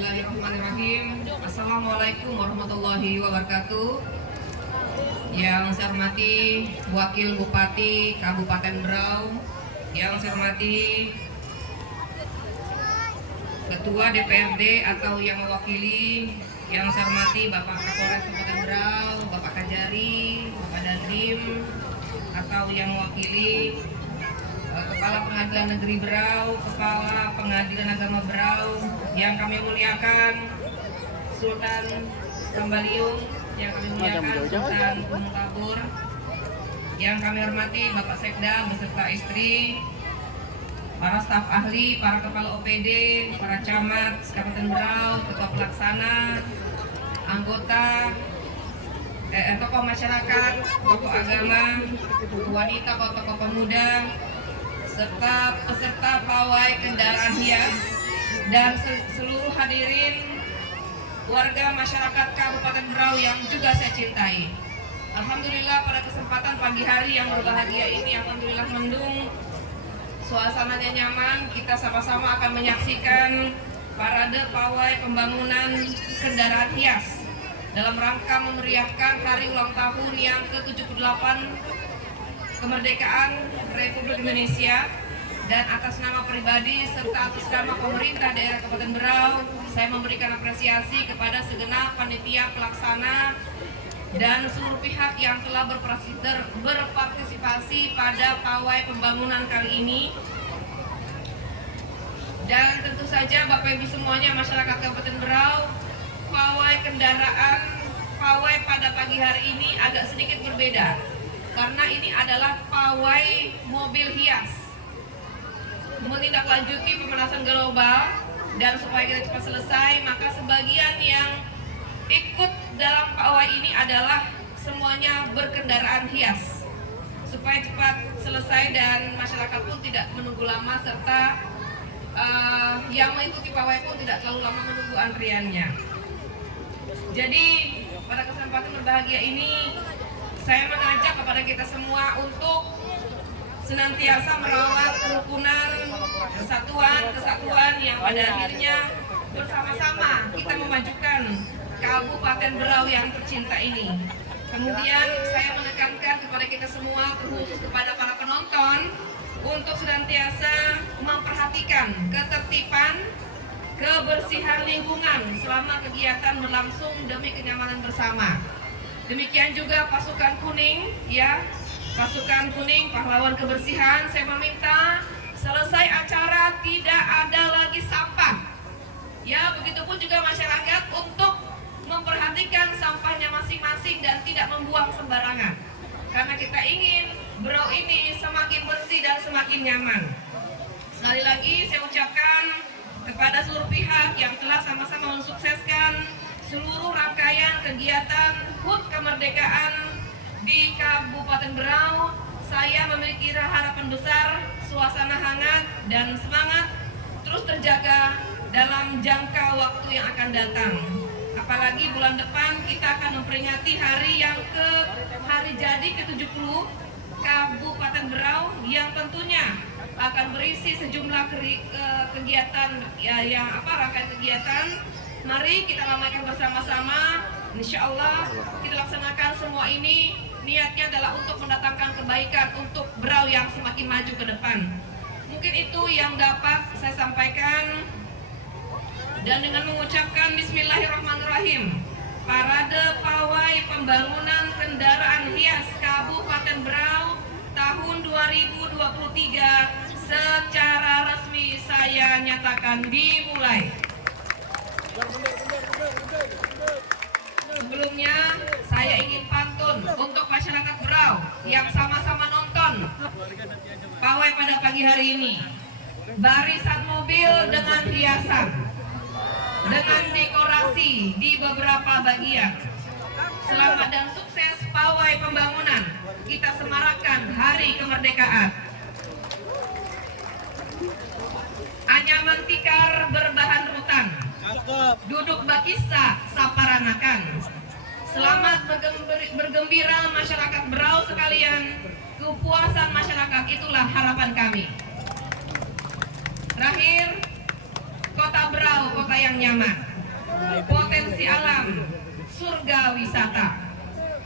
Bismillahirrahmanirrahim. Assalamualaikum warahmatullahi wabarakatuh. Yang saya hormati Wakil Bupati Kabupaten Berau, yang saya hormati Ketua DPRD atau yang mewakili, yang saya hormati Bapak Kapolres Kabupaten Berau, Bapak Kajari, Bapak Dandim, atau yang mewakili Kepala Pengadilan Negeri Berau, Kepala Pengadilan Agama Berau, yang kami muliakan Sultan Kambaliung, yang kami muliakan Sultan Gunung Tabur, yang kami hormati Bapak Sekda beserta istri, para staf ahli, para kepala OPD, para camat Kabupaten Berau, ketua pelaksana, anggota, tokoh masyarakat, tokoh agama, wanita, tokoh pemuda, serta peserta pawai kendaraan hias dan seluruh hadirin warga masyarakat Kabupaten Berau yang juga saya cintai. Alhamdulillah pada kesempatan pagi hari yang berbahagia ini, alhamdulillah mendung, suasananya nyaman, kita sama-sama akan menyaksikan parade pawai pembangunan kendaraan hias dalam rangka memeriahkan hari ulang tahun yang ke-78 kemerdekaan Republik Indonesia. Dan atas nama pribadi serta atas nama pemerintah daerah Kabupaten Berau, saya memberikan apresiasi kepada segenap panitia pelaksana dan seluruh pihak yang telah berpartisipasi pada pawai pembangunan kali ini. Dan tentu saja Bapak Ibu semuanya, masyarakat Kabupaten Berau, pawai kendaraan, pawai pada pagi hari ini agak sedikit berbeda karena ini adalah pawai mobil hias, menindaklanjuti pemanasan global. Dan supaya kita cepat selesai, maka sebagian yang ikut dalam pawai ini adalah semuanya berkendaraan hias supaya cepat selesai dan masyarakat pun tidak menunggu lama, serta yang mengikuti pawai pun tidak terlalu lama menunggu antriannya. Jadi pada kesempatan berbahagia ini, saya mengajak kepada kita semua untuk senantiasa merawat kerukunan, kesatuan yang pada akhirnya bersama-sama kita memajukan Kabupaten Berau yang tercinta ini. Kemudian saya menekankan kepada kita semua, terkhusus kepada para penonton, untuk senantiasa memperhatikan ketertiban, kebersihan lingkungan selama kegiatan berlangsung demi kenyamanan bersama. Demikian juga pasukan kuning, ya, pasukan kuning pahlawan kebersihan, saya meminta selesai acara tidak ada lagi sampah. Ya, begitupun juga masyarakat untuk memperhatikan sampahnya masing-masing dan tidak membuang sembarangan. Karena kita ingin Berau ini semakin bersih dan semakin nyaman. Sekali lagi saya ucapkan kepada seluruh pihak yang telah sama-sama mensukseskan seluruh rangkaian kegiatan HUT kemerdekaan di Kabupaten Berau, saya memiliki harapan besar, suasana hangat dan semangat terus terjaga dalam jangka waktu yang akan datang. Apalagi bulan depan kita akan memperingati hari jadi ke-70 Kabupaten Berau, yang tentunya akan berisi sejumlah kegiatan rangkaian kegiatan. Mari kita ramaikan bersama-sama. Insya Allah kita laksanakan semua ini, niatnya adalah untuk mendatangkan kebaikan untuk Berau yang semakin maju ke depan. Mungkin itu yang dapat saya sampaikan. Dan dengan mengucapkan Bismillahirrahmanirrahim, parade pawai pembangunan kendaraan hias Kabupaten Berau tahun 2023 secara resmi saya nyatakan dimulai. Sebelumnya saya ingin pantun untuk masyarakat Berau yang sama-sama nonton pawai pada pagi hari ini. Barisan mobil dengan hiasan, dengan dekorasi di beberapa bagian. Selamat dan sukses pawai pembangunan. Kita semarakkan hari kemerdekaan. Anyaman tikar berbahan rutan, duduk bakisa saparanakan. Selamat bergembira masyarakat Berau sekalian. Kepuasan masyarakat itulah harapan kami. Terakhir, Kota Berau, kota yang nyaman. potensi alam, surga wisata.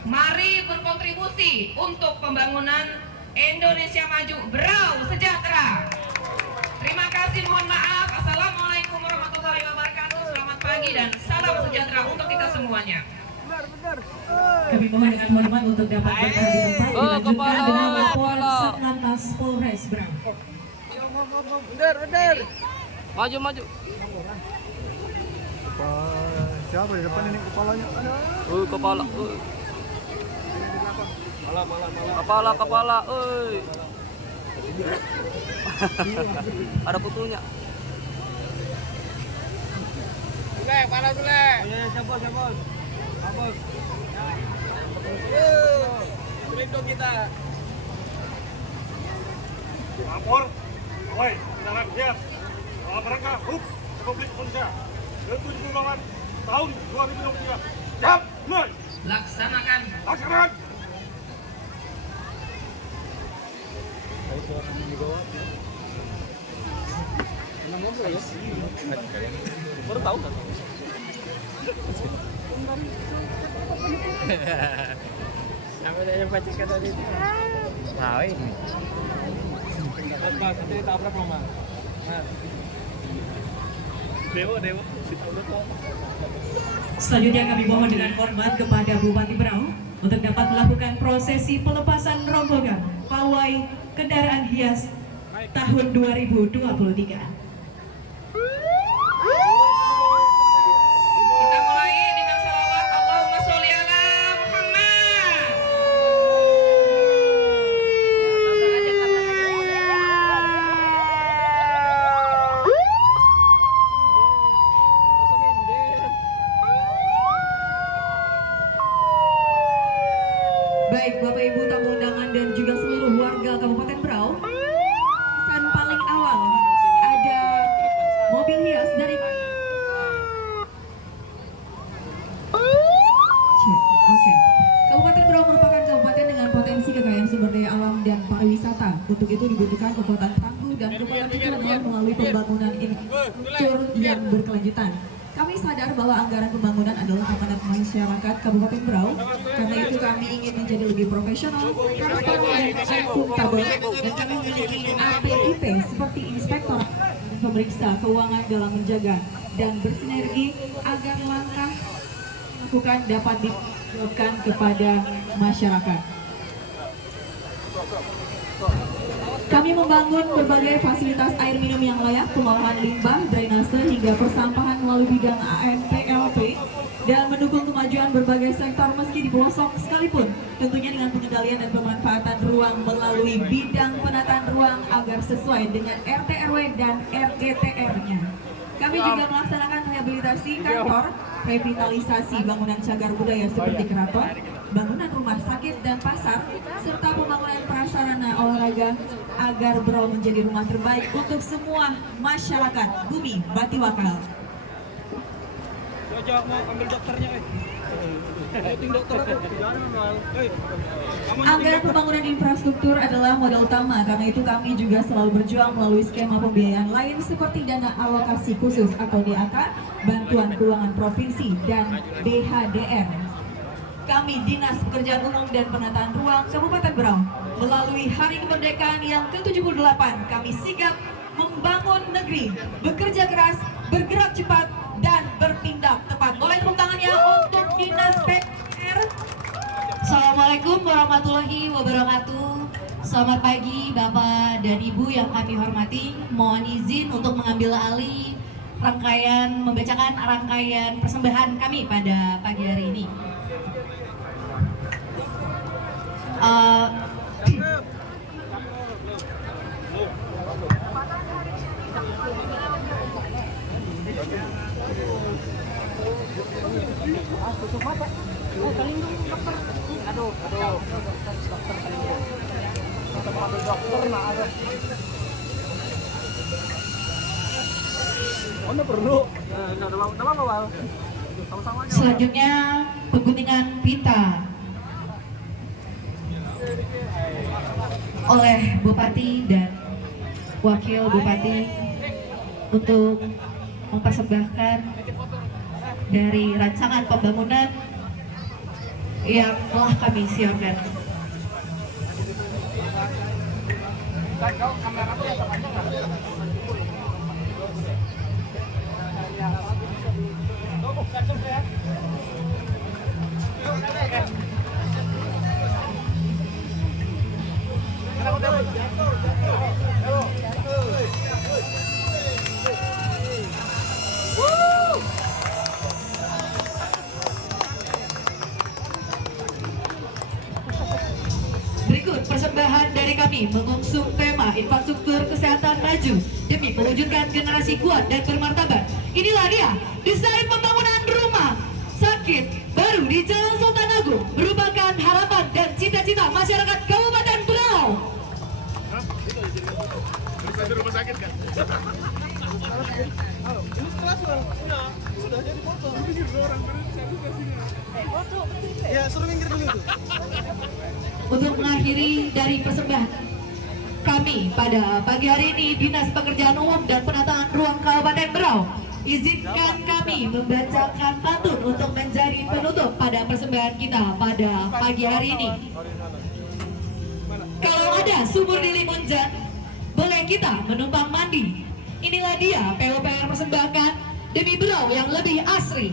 Mari berkontribusi untuk pembangunan Indonesia maju, Berau sejahtera. Terima kasih, mohon maaf. Assalamualaikum warahmatullahi wabarakatuh. Selamat pagi dan salam sejahtera untuk kita semuanya. Kami mohon dengan hormat untuk dapat berada di tempat dilanjutkan dengan laporan Satlantas Polres Berau. Bener. Maju. Siapa di depan ini kepalanya? Kepala. Kepala. Ada kutunya. Kepala dulu. Cabut. Berlindung kita. Lapor, woi, kendaraan hias, dalam rangka HUT Republik Indonesia ke-78 tahun 2023. Siap, mulai. Laksanakan. Baru tahu kan? Siapa yang pacikan tadi? Tahu ini. Nanti ditabrak loh, Mas. Dewa. Selanjutnya kami mohon dengan hormat kepada Bupati Berau untuk dapat melakukan prosesi pelepasan rombongan pawai kendaraan hias tahun 2023. Kita mulai dengan salawat Allahumma sholli ala Muhammad. Baik Bapak Ibu tamu undangan dan juga seluruh warga Kabupaten Berau, pesan paling awal ada mobil hias dari Oke. Kabupaten Berau merupakan kabupaten dengan potensi kekayaan sumber daya alam dan pariwisata. Untuk itu dibutuhkan kekuatan tangguh dan kekuatan ekonomi melalui pembangunan infrastruktur yang berkelanjutan. Kami sadar bahwa anggaran pembangunan adalah amanat masyarakat Kabupaten Berau. Karena itu kami ingin menjadi lebih profesional, transparan, dan akuntabel. Dan kami memiliki APIP seperti inspektor pemeriksa keuangan dalam menjaga dan bersinergi agar langkah dilakukan dapat dilakukan kepada masyarakat. Kami membangun berbagai fasilitas air minum yang layak, pengolahan limbah, drainase, hingga persampahan melalui bidang ANPLP dan mendukung kemajuan berbagai sektor meski di pelosok sekalipun, tentunya dengan pengendalian dan pemanfaatan ruang melalui bidang penataan ruang agar sesuai dengan RT RW dan RGTR-nya. Kami juga melaksanakan rehabilitasi kantor, revitalisasi bangunan cagar budaya seperti keraton, bangunan rumah sakit dan pasar, serta pembangunan prasarana olahraga agar Berau menjadi rumah terbaik untuk semua masyarakat Bumi Batiwakal. Jawab mau ambil dokternya, Anggaran pembangunan infrastruktur adalah modal utama, karena itu kami juga selalu berjuang melalui skema pembiayaan lain seperti dana alokasi khusus atau DAK, bantuan keuangan provinsi, dan BHDR. Kami Dinas Pekerjaan Umum dan Penataan Ruang Kabupaten Berau melalui Hari Kemerdekaan yang ke-78 kami sigap membangun negeri, bekerja keras, bergerak cepat, dan bertindak tepat. Boleh tepuk tangannya untuk Dinas PR. Assalamualaikum warahmatullahi wabarakatuh. Selamat pagi Bapak dan Ibu yang kami hormati. Mohon izin untuk mengambil alih membacakan rangkaian persembahan kami pada pagi hari ini. Selanjutnya pengguntingan pita oleh Bupati dan Wakil Bupati untuk mempersembahkan dari rancangan pembangunan yang telah kami siapkan. Berikut persembahan dari kami mengusung tema infrastruktur kesehatan maju demi mewujudkan generasi kuat dan bermartabat. Inilah dia desain pembangunan rumah sakit baru di Jalan Sultan Agung, merupakan harapan dan cita-cita masyarakat Kabupaten Berau. Rumah sakit kan? Sudah jadi foto. Ya, suruh minggir dulu itu. Untuk mengakhiri dari persembahan kami pada pagi hari ini, Dinas Pekerjaan Umum dan Penataan Ruang Kabupaten Berau, izinkan kami membacakan pantun untuk menjadi penutup pada persembahan kita pada pagi hari ini. Kalau ada sumur di Limunjan, boleh kita menumpang mandi. Inilah dia PUPR persembahkan demi Berau yang lebih asri.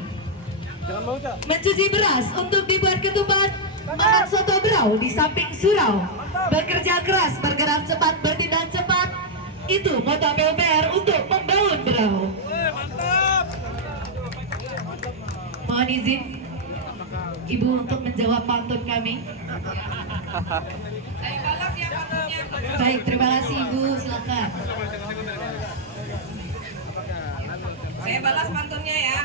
Mencuci beras untuk dibuat ketupat, makan soto Berau di samping surau. Bekerja keras, bergerak cepat, bertindak cepat. Itu moto PUPR untuk membangun Berau. Mohon izin Ibu untuk menjawab pantun kami. Saya balas ya pantunnya. Baik, terima kasih Ibu, silakan. Saya balas pantunnya ya,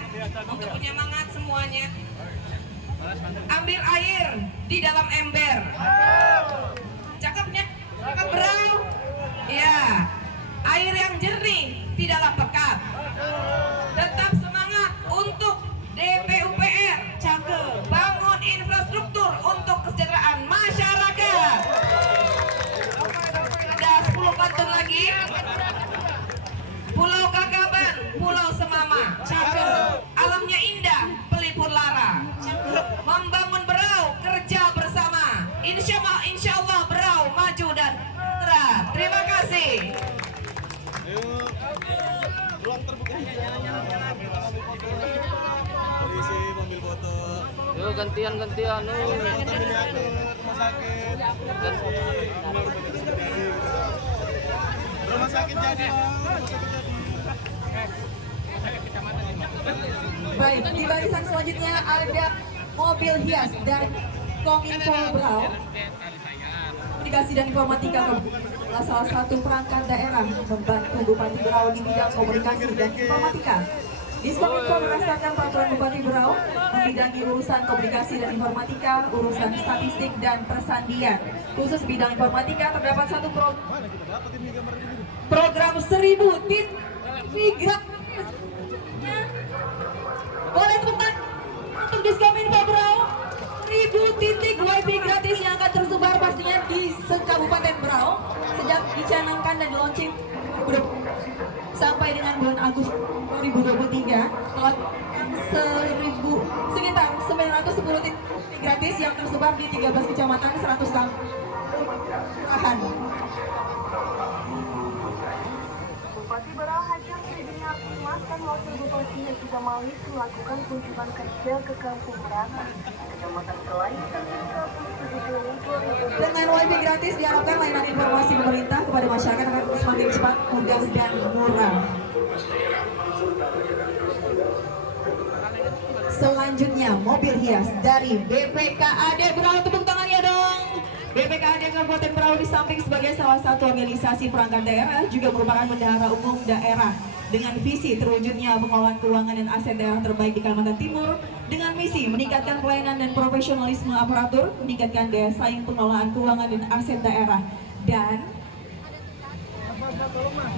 untuk penyemangat semuanya. Ambil air di dalam ember. Cakepnya, cakep Berau. Ya, air yang jernih tidaklah pekat. Tetap semangat untuk DPUPR. Cakep. Bangun infrastruktur untuk kesejahteraan masyarakat. Ada 10 pantun lagi. Pulau Kakaban, Pulau Semama, cakep. Alamnya indah, pelipur lara. Membangun Berau, kerja bersama. Insya Allah Berau maju dan sejahtera. Terima kasih. Ruang terbuka. Polisi mobil foto. Yuk gantian. Rumah sakit. Rumah sakit jadi. Baik, di barisan selanjutnya ada mobil hias dari Kominfo Berau. Komunikasi dan Informatika adalah salah satu perangkat daerah membantu Bupati Berau di bidang komunikasi dan informatika. Diskominfo berdasarkan peraturan Bupati Berau membidangi urusan komunikasi dan informatika, urusan statistik dan persandian. Khusus bidang informatika terdapat satu program 1000 TV gratis. Boleh tepuk tangan untuk Diskominfo Berau. 1000 titik WiFi gratis yang akan tersebar pastinya di se-Kabupaten Berau sejak dicanangkan dan di-launching sampai dengan bulan Agustus 2023 telah sekitar 910 titik gratis yang tersebar di 13 kecamatan 100 kelurahan. Bupati Berau Hajam Sridin Abdullah dan Wakil Bupati Haji Kamalis melakukan kunjungan kerja ke Kampung Beratan, Kecamatan Selain, Senin 27 Juli 2020. Dengan WiFi gratis diharapkan layanan informasi pemerintah kepada masyarakat akan semakin cepat, mudah dan murah. Selanjutnya mobil hias dari BPKAD Berau, tepuk tangannya dong. BPKAD Kabupaten Berau di samping sebagai salah satu organisasi perangkat daerah juga merupakan bendahara umum daerah dengan visi terwujudnya pengelolaan keuangan dan aset daerah terbaik di Kalimantan Timur dengan misi meningkatkan pelayanan dan profesionalisme aparatur, meningkatkan daya saing pengelolaan keuangan dan aset daerah. Dan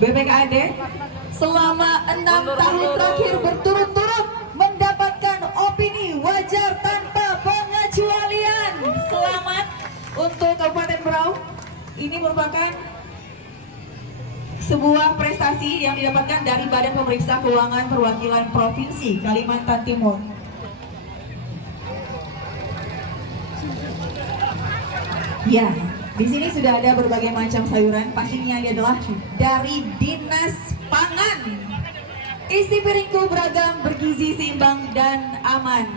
BPKAD selama 6 tahun terakhir berturut-turut mendapatkan opini wajar tanpa pengecualian. Selamat untuk Kabupaten Berau. Ini merupakan sebuah prestasi yang yang didapatkan dari Badan Pemeriksa Keuangan Perwakilan Provinsi Kalimantan Timur. Ya, di sini sudah ada berbagai macam sayuran. Pastinya ini adalah dari Dinas Pangan. Isi piringku beragam, bergizi, seimbang, dan aman.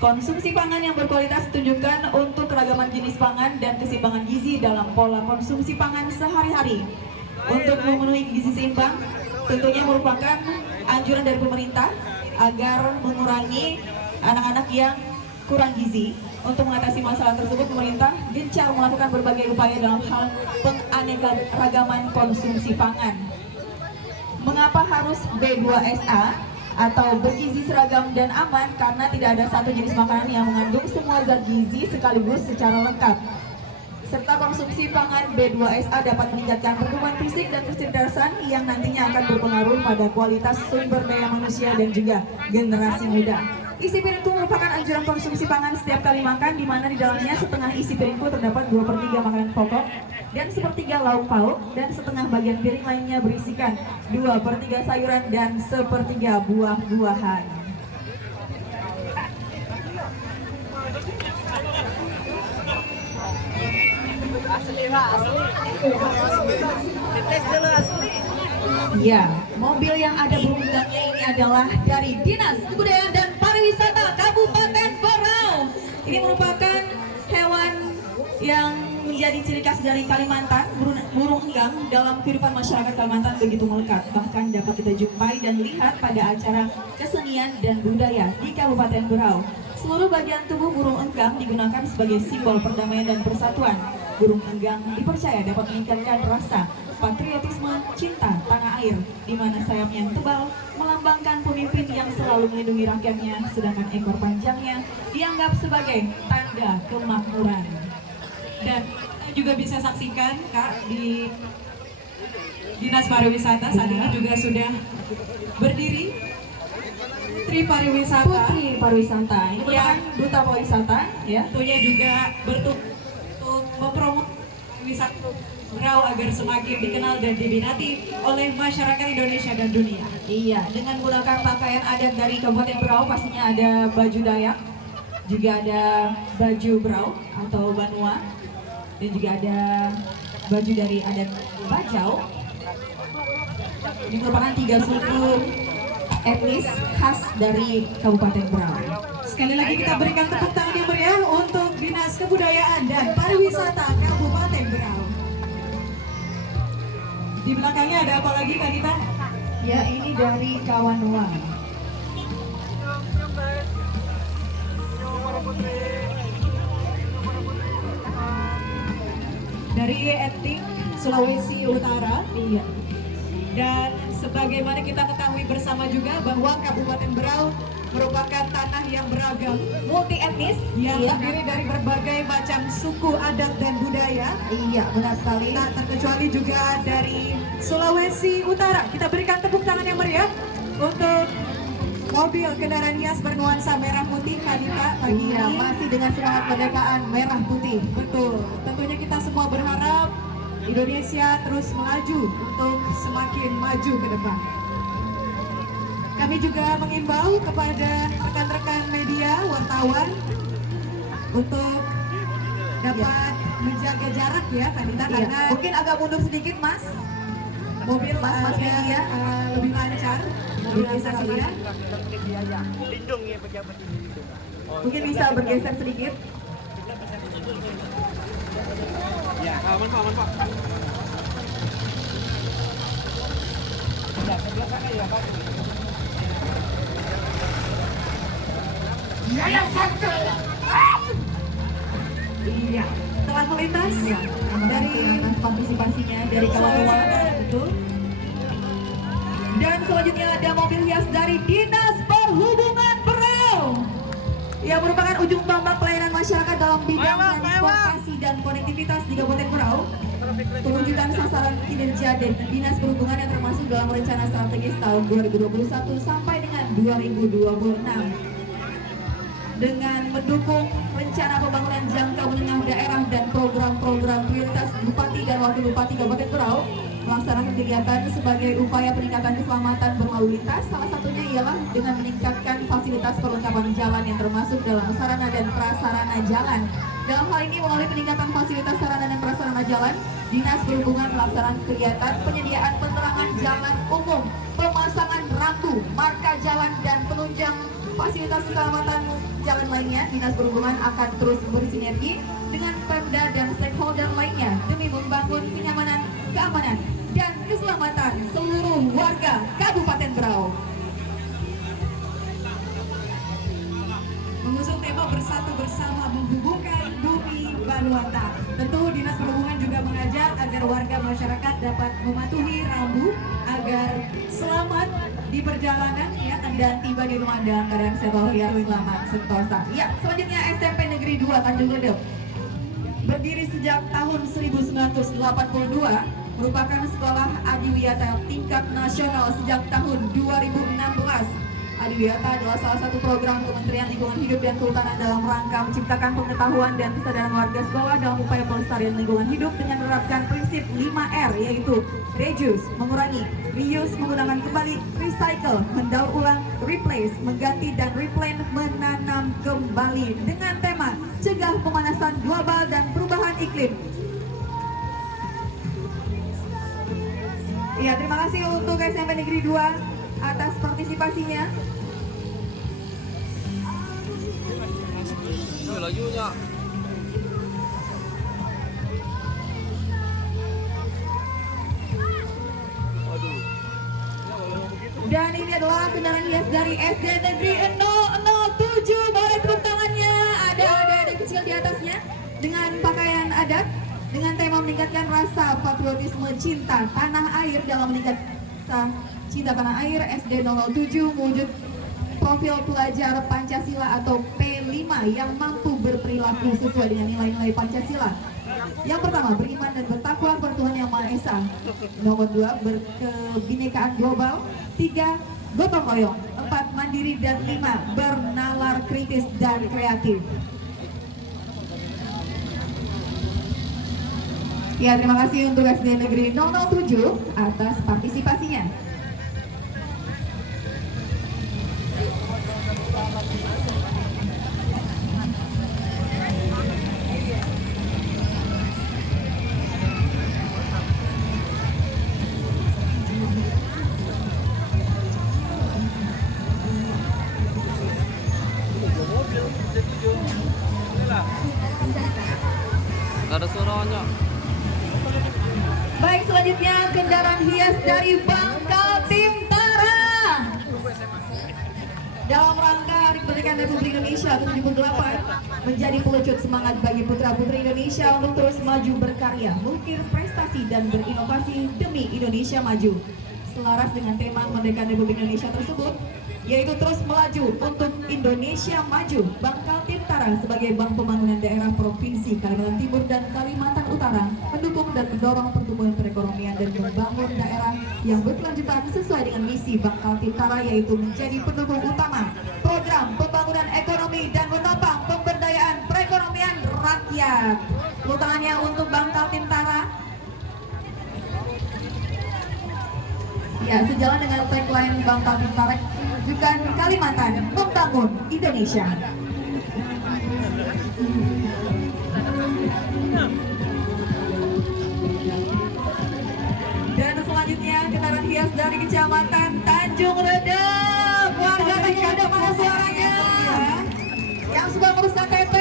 Konsumsi pangan yang berkualitas ditunjukkan untuk keragaman jenis pangan dan keseimbangan gizi dalam pola konsumsi pangan sehari-hari. Untuk memenuhi gizi seimbang, tentunya merupakan anjuran dari pemerintah agar mengurangi anak-anak yang kurang gizi. Untuk mengatasi masalah tersebut, pemerintah gencar melakukan berbagai upaya dalam hal penganekaragaman konsumsi pangan. Mengapa harus B2SA atau bergizi seragam dan aman? Karena tidak ada satu jenis makanan yang mengandung semua zat gizi sekaligus secara lengkap. Serta konsumsi pangan B2SA dapat meningkatkan pertumbuhan fisik dan kecerdasan yang nantinya akan berpengaruh pada kualitas sumber daya manusia dan juga generasi muda. Isi piringku merupakan anjuran konsumsi pangan setiap kali makan, di mana di dalamnya setengah isi piringku terdapat 2/3 makanan pokok dan 1/4 lauk pauk, dan setengah bagian piring lainnya berisikan 2/3 sayuran dan 1/3 buah-buahan. Ya, mobil yang ada berundangnya ini adalah dari Dinas Kebudayaan dan Pariwisata Kabupaten Berau. Ini merupakan hewan yang menjadi ciri khas dari Kalimantan. Burung enggang dalam kehidupan masyarakat Kalimantan begitu melekat, bahkan dapat kita jumpai dan lihat pada acara kesenian dan budaya di Kabupaten Berau. Seluruh bagian tubuh burung enggang digunakan sebagai simbol perdamaian dan persatuan. Burung enggang dipercaya dapat meningkatkan rasa patriotisme cinta tanah air, di mana sayapnya yang tebal melambangkan pemimpin yang selalu melindungi rakyatnya, sedangkan ekor panjangnya dianggap sebagai tanda kemakmuran. Dan kita juga bisa saksikan Kak di Dinas Pariwisata saat ini juga sudah berdiri Tri Pariwisata. Putri Pariwisata ini merupakan duta pariwisata, ya. Tentunya juga untuk mempromosikan wisata Berau agar semakin dikenal dan diminati oleh masyarakat Indonesia dan dunia. Iya, dengan menggunakan pakaian adat dari Kabupaten Berau, pastinya ada baju Dayak, juga ada baju Berau atau Banua, dan juga ada baju dari adat Bajau. Ini merupakan 3 suku etnis khas dari Kabupaten Berau. Sekali lagi kita berikan tepuk tangan yang meriah untuk Dinas Kebudayaan dan Pariwisata Kabupaten Berau. Di belakangnya ada apa lagi Kak Dita? Ya, ini dari Kawanua. Dari etnik Sulawesi Utara. Iya. Dan sebagaimana kita ketahui bersama juga bahwa Kabupaten Berau merupakan tanah yang beragam, Multi etnis. yang Iya. terdiri dari berbagai macam suku, adat, dan budaya. Iya, benar sekali. Tak terkecuali juga dari Sulawesi Utara. Kita berikan tepuk tangan yang meriah untuk mobil kendaraan hias bernuansa merah putih Kadita pagi Iya, ini. masih dengan semangat kemerdekaan merah putih. Betul. Tentunya kita semua berharap Indonesia terus melaju untuk semakin maju ke depan. Kami juga mengimbau kepada rekan-rekan media, wartawan untuk dapat menjaga jarak ya, Kadita, Iya. karena Mungkin agak mundur sedikit, Mas. mobil Mas agar, media. lebih lancar mobilisasinya. Lindung ya pejabat ini. Mungkin bisa bergeser sedikit. Ya, aman Pak, aman Pak. Ya, ke belakang aja Pak. Iya, telah melintas Dari dari partisipasinya dari Kawanua. betul. Dan selanjutnya ada mobil hias dari Dinas Perhubungan Berau, yang merupakan ujung tombak pelayanan masyarakat dalam bidang transportasi dan konektivitas di Kabupaten Berau. Perwujudan sasaran kinerja dan Dinas Perhubungan yang termasuk dalam rencana strategis tahun 2021 sampai dengan 2026. Dengan mendukung rencana pembangunan jangka menengah daerah dan program-program prioritas Bupati dan Wakil Bupati Kabupaten Berau, melaksanakan kegiatan sebagai upaya peningkatan keselamatan berlalu lintas. Salah satunya ialah dengan meningkatkan fasilitas perlengkapan jalan yang termasuk dalam sarana dan prasarana jalan. Dalam hal ini melalui peningkatan fasilitas sarana dan prasarana jalan, Dinas Perhubungan melaksanakan kegiatan penyediaan penerangan jalan umum, pemasangan rambu, marka jalan dan penunjang fasilitas keselamatan jalan lainnya. Dinas Perhubungan akan terus bersinergi dengan Pemda dan stakeholder lainnya demi membangun kenyamanan, keamanan, dan keselamatan seluruh warga Kabupaten Berau. Mengusung tema bersatu bersama menghubungkan bumi Vanuatu. Tentu Dinas Perhubungan juga mengajak agar warga masyarakat dapat mematuhi rambu agar selamat di perjalanan ya, dan tiba di rumah dalam keadaan sehat walafiat, selamat sentosa. Ya, selanjutnya SMP Negeri 2 Tanjung Redep. Berdiri sejak tahun 1982, merupakan sekolah adiwiyata tingkat nasional sejak tahun 2016. Adiwiyata adalah salah satu program Kementerian Lingkungan Hidup dan Kehutanan dalam rangka menciptakan pengetahuan dan kesadaran warga sekolah dalam upaya pelestarian lingkungan hidup dengan menerapkan prinsip 5R, yaitu reduce, mengurangi, reuse, menggunakan kembali, recycle, mendaur ulang, replace, mengganti, dan replant, menanam kembali, dengan tema cegah pemanasan global dan perubahan iklim. Ya, terima kasih untuk SMP Negeri 2 atas partisipasinya. Ini lajunya. Aduh. Dan ini adalah kendaraan hias dari SD Negeri 007. Boleh tepuk tangannya. Ada adik kecil di atasnya dengan pakaian adat dengan tema meningkatkan rasa patriotisme cinta tanah air. Dalam meningkatkan cinta tanah air, SD 007 mewujud profil pelajar Pancasila atau P5 yang mampu berperilaku sesuai dengan nilai-nilai Pancasila. Yang pertama, beriman dan bertakwa kepada Tuhan Yang Maha Esa. Nomor 2, berkebinekaan global. 3, gotong royong. 4, mandiri. Dan 5, bernalar kritis dan kreatif. Ya, terima kasih untuk SD Negeri 007 atas partisipasinya. Nggak ada suaranya. Baik, selanjutnya kendaraan hias dari Bangka Tintara. Dalam rangka Hari Kemerdekaan Republik Indonesia ke-78 menjadi pelucut semangat bagi putra-putri Indonesia untuk terus maju berkarya, mengukir prestasi dan berinovasi demi Indonesia maju. Selaras dengan tema kemerdekaan Republik Indonesia tersebut, yaitu terus melaju untuk Indonesia maju, Bangka Tintara sebagai Bank Pembangunan Daerah Provinsi Kalimantan Timur dan Kalimantan Utara mendukung dan mendorong pertumbuhan perekonomian dan membangun daerah yang berkelanjutan sesuai dengan misi Bangka Tintara, yaitu menjadi pendukung utama program pembangunan ekonomi dan menopang pemberdayaan perekonomian rakyat. Tepuk tangannya untuk Bangka Tintara. Ya, sejalan dengan tagline Bangka Tintara, menunjukkan Kalimantan membangun Indonesia. Dan selanjutnya kendaraan hias dari Kecamatan Tanjung Redep. Warga Tanjung Redep, mana suaranya? Yang sudah ngurus KTP.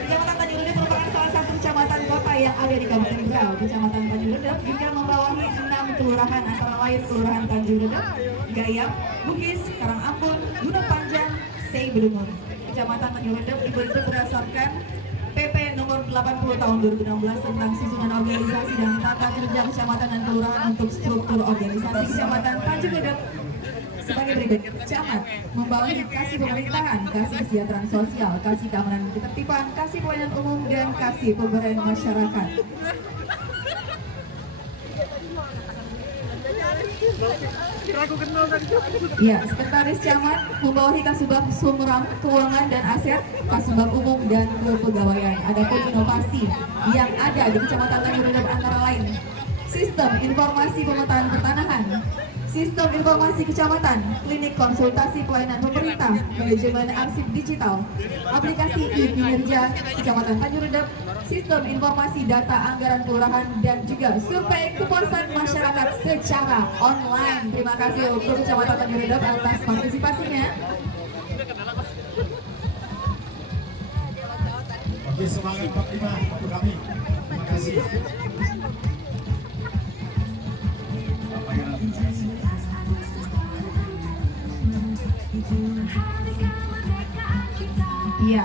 Kecamatan Tanjung Redep merupakan salah satu kecamatan kota yang ada di Kabupaten Berau. Kecamatan Tanjung Redep juga membawahi 6 kelurahan, antara lain Kelurahan Tanjung Redep, Gayam, Bugis, Karangampun, Gunung Panjang, Sei Bedungun. Kecamatan Tanjung Redep dibentuk berdasarkan PP nomor 80 tahun 2016 tentang susunan organisasi dan tata kerja kecamatan dan kelurahan untuk struktur organisasi Kecamatan Tanjung Redep sebagai berikut. Camat membawahi kasih pemerintahan, kasih kesejahteraan sosial, kasih keamanan dan ketertiban, kasih pelayanan umum, dan kasih pemberdayaan masyarakat. Ya, sekretaris camat membawahi Kasubag Sumber Keuangan dan Aset, Kasubag Umum dan Kepegawaian. Adapun inovasi yang ada di Kecamatan Tanjung Redep antara lain Sistem Informasi Pemetaan Pertanahan, Sistem Informasi Kecamatan, Klinik Konsultasi Pelayanan Pemerintah, Manajemen Arsip Digital, Aplikasi e-Kinerja Kecamatan Tanjung Redep, Sistem Informasi Data Anggaran Kelurahan, dan juga survei kepuasan masyarakat secara online. Terima kasih untuk Kecamatan Tanjung Redep atas partisipasinya. Oke, semangat 45 untuk kami. Terima kasih. Bapak Yana, terima kasih. Iya.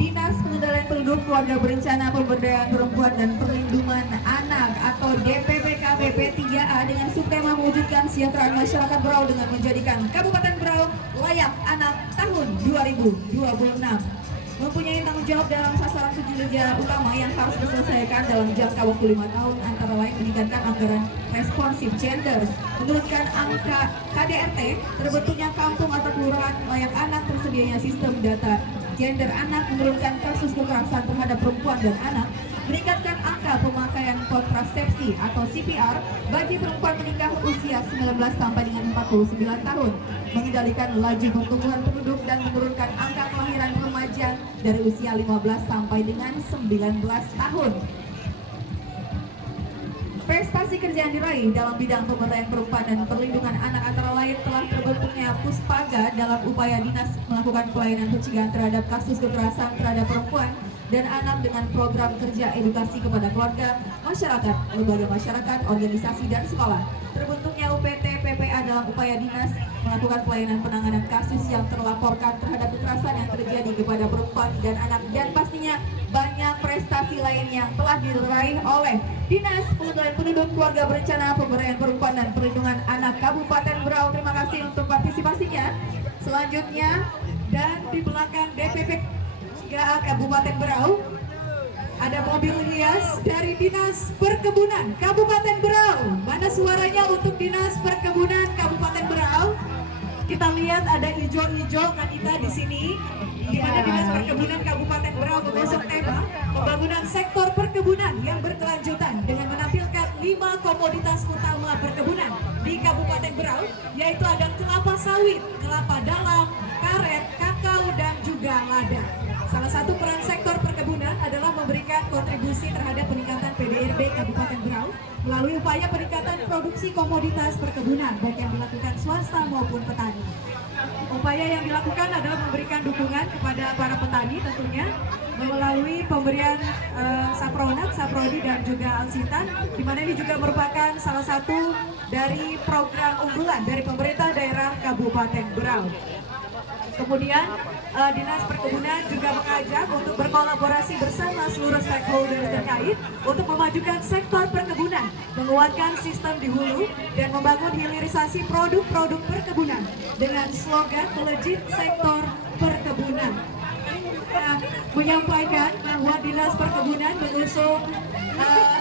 Dinas Pengendalian Penduduk, Keluarga Berencana, Pemberdayaan Perempuan dan Perlindungan Anak atau DPPKB P3A dengan subtema mewujudkan kesejahteraan masyarakat Berau dengan menjadikan Kabupaten Berau layak anak tahun 2026. Mempunyai tanggung jawab dalam sasaran kinerja utama yang harus diselesaikan dalam jangka waktu 5 tahun, antara lain meningkatkan anggaran responsif gender, menurunkan angka KDRT, terbentuknya kampung atau kelurahan layak anak, tersedianya sistem data gender anak, menurunkan kasus kekerasan terhadap perempuan dan anak, meningkatkan angka pemakaian kontrasepsi atau CPR bagi perempuan menikah usia 19 sampai dengan 49 tahun, mengendalikan laju pertumbuhan penduduk dan menurunkan angka kelahiran remaja dari usia 15 sampai dengan 19 tahun. Prestasi kerja yang diraih dalam bidang pemberdayaan perempuan dan perlindungan anak antara lain telah terbentuknya Puspaga dalam upaya dinas melakukan pelayanan pencegahan terhadap kasus kekerasan terhadap perempuan dan anak dengan program kerja edukasi kepada keluarga, masyarakat, lembaga masyarakat, organisasi, dan sekolah. Terbentuknya UPT PPA dalam upaya dinas melakukan pelayanan penanganan kasus yang terlaporkan terhadap kekerasan yang terjadi kepada perempuan dan anak, dan pastinya banyak prestasi lain yang telah diraih oleh Dinas Pengendalian Penduduk, Keluarga Berencana, Pemberdayaan Perempuan dan Perlindungan Anak Kabupaten Berau. Terima kasih untuk partisipasinya. Selanjutnya, dan di belakang DPP 3A Kabupaten Berau ada mobil hias dari Dinas Perkebunan Kabupaten Berau. Mana suaranya untuk Dinas Perkebunan Kabupaten Berau? Kita lihat ada hijau-hijau kan kita di sini, di mana Dinas Perkebunan Kabupaten Berau mengusung tema pembangunan sektor perkebunan yang berkelanjutan dengan menampilkan 5 komoditas utama perkebunan di Kabupaten Berau, yaitu ada kelapa sawit, kelapa dalam, karet, kakao, dan juga lada. Salah satu peran sektor perkebunan adalah memberikan kontribusi terhadap peningkatan PDRB Kabupaten Berau melalui upaya peningkatan produksi komoditas perkebunan baik yang dilakukan swasta maupun petani. Upaya yang dilakukan adalah memberikan dukungan kepada para petani tentunya melalui pemberian Sapronak, Saprodi, dan juga Alsitan, di mana ini juga merupakan salah satu dari program unggulan dari pemerintah daerah Kabupaten Berau. Kemudian Dinas Perkebunan juga mengajak untuk berkolaborasi bersama seluruh stakeholder terkait untuk memajukan sektor perkebunan, menguatkan sistem di hulu, dan membangun hilirisasi produk-produk perkebunan dengan slogan melejit sektor perkebunan. Menyampaikan bahwa Dinas Perkebunan mengusung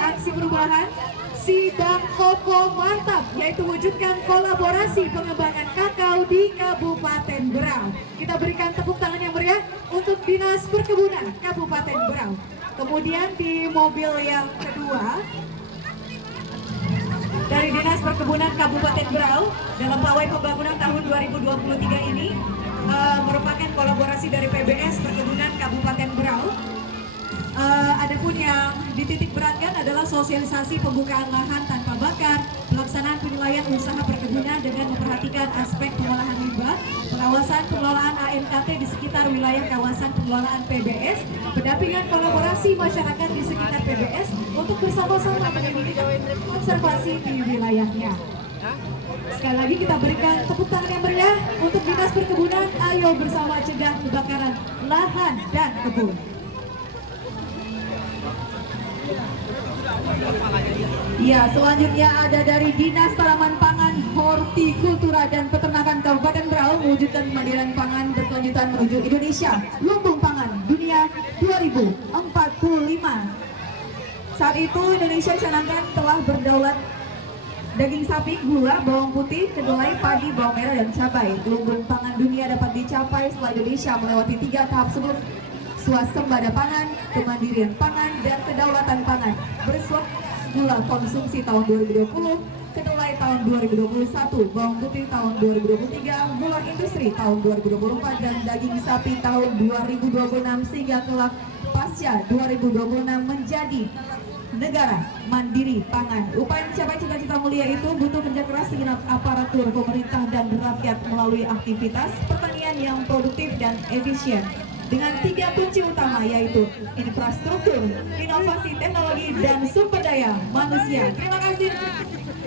aksi perubahan Sidang Koko Mantap, yaitu wujudkan kolaborasi pengembangan kakao di Kabupaten Berau. Kita berikan tepuk tangan yang meriah untuk Dinas Perkebunan Kabupaten Berau. Kemudian di mobil yang kedua dari Dinas Perkebunan Kabupaten Berau dalam pawai pembangunan tahun 2023 ini merupakan kolaborasi dari PBS Perkebunan Kabupaten Berau. Adapun yang dititik beratkan adalah sosialisasi pembukaan lahan tanpa bakar, pelaksanaan penilaian usaha perkebunan dengan memperhatikan aspek pengolahan limbah, pengawasan pengelolaan ANKT di sekitar wilayah kawasan pengelolaan PBS, pendampingan kolaborasi masyarakat di sekitar PBS untuk bersama-sama memiliki konservasi di wilayahnya. Sekali lagi kita berikan tepuk tangan yang meriah untuk Dinas Perkebunan. Ayo bersama cegah kebakaran lahan dan kebun. Ya, selanjutnya ada dari Dinas Tanaman Pangan, Hortikultura dan Peternakan Kabupaten Berau mewujudkan kemandirian pangan berkelanjutan menuju Indonesia Lumbung Pangan Dunia 2045. Saat itu Indonesia dicanangkan telah berdaulat daging sapi, gula, bawang putih, kedelai, padi, bawang merah, dan cabai. Lumbung pangan dunia dapat dicapai setelah Indonesia melewati 3 tahap swasembada pangan, kemandirian pangan, dan kedaulatan pangan. gula konsumsi tahun 2020, kedelai tahun 2021, bawang putih tahun 2023, gula industri tahun 2024, dan daging sapi tahun 2026 sehingga kelak pasca 2026 menjadi negara mandiri pangan. Upaya mencapai cita-cita mulia itu butuh kerja keras segenap aparatur pemerintah dan rakyat melalui aktivitas pertanian yang produktif dan efisien dengan 3 kunci utama, yaitu infrastruktur, inovasi teknologi, dan sumber daya manusia. Terima kasih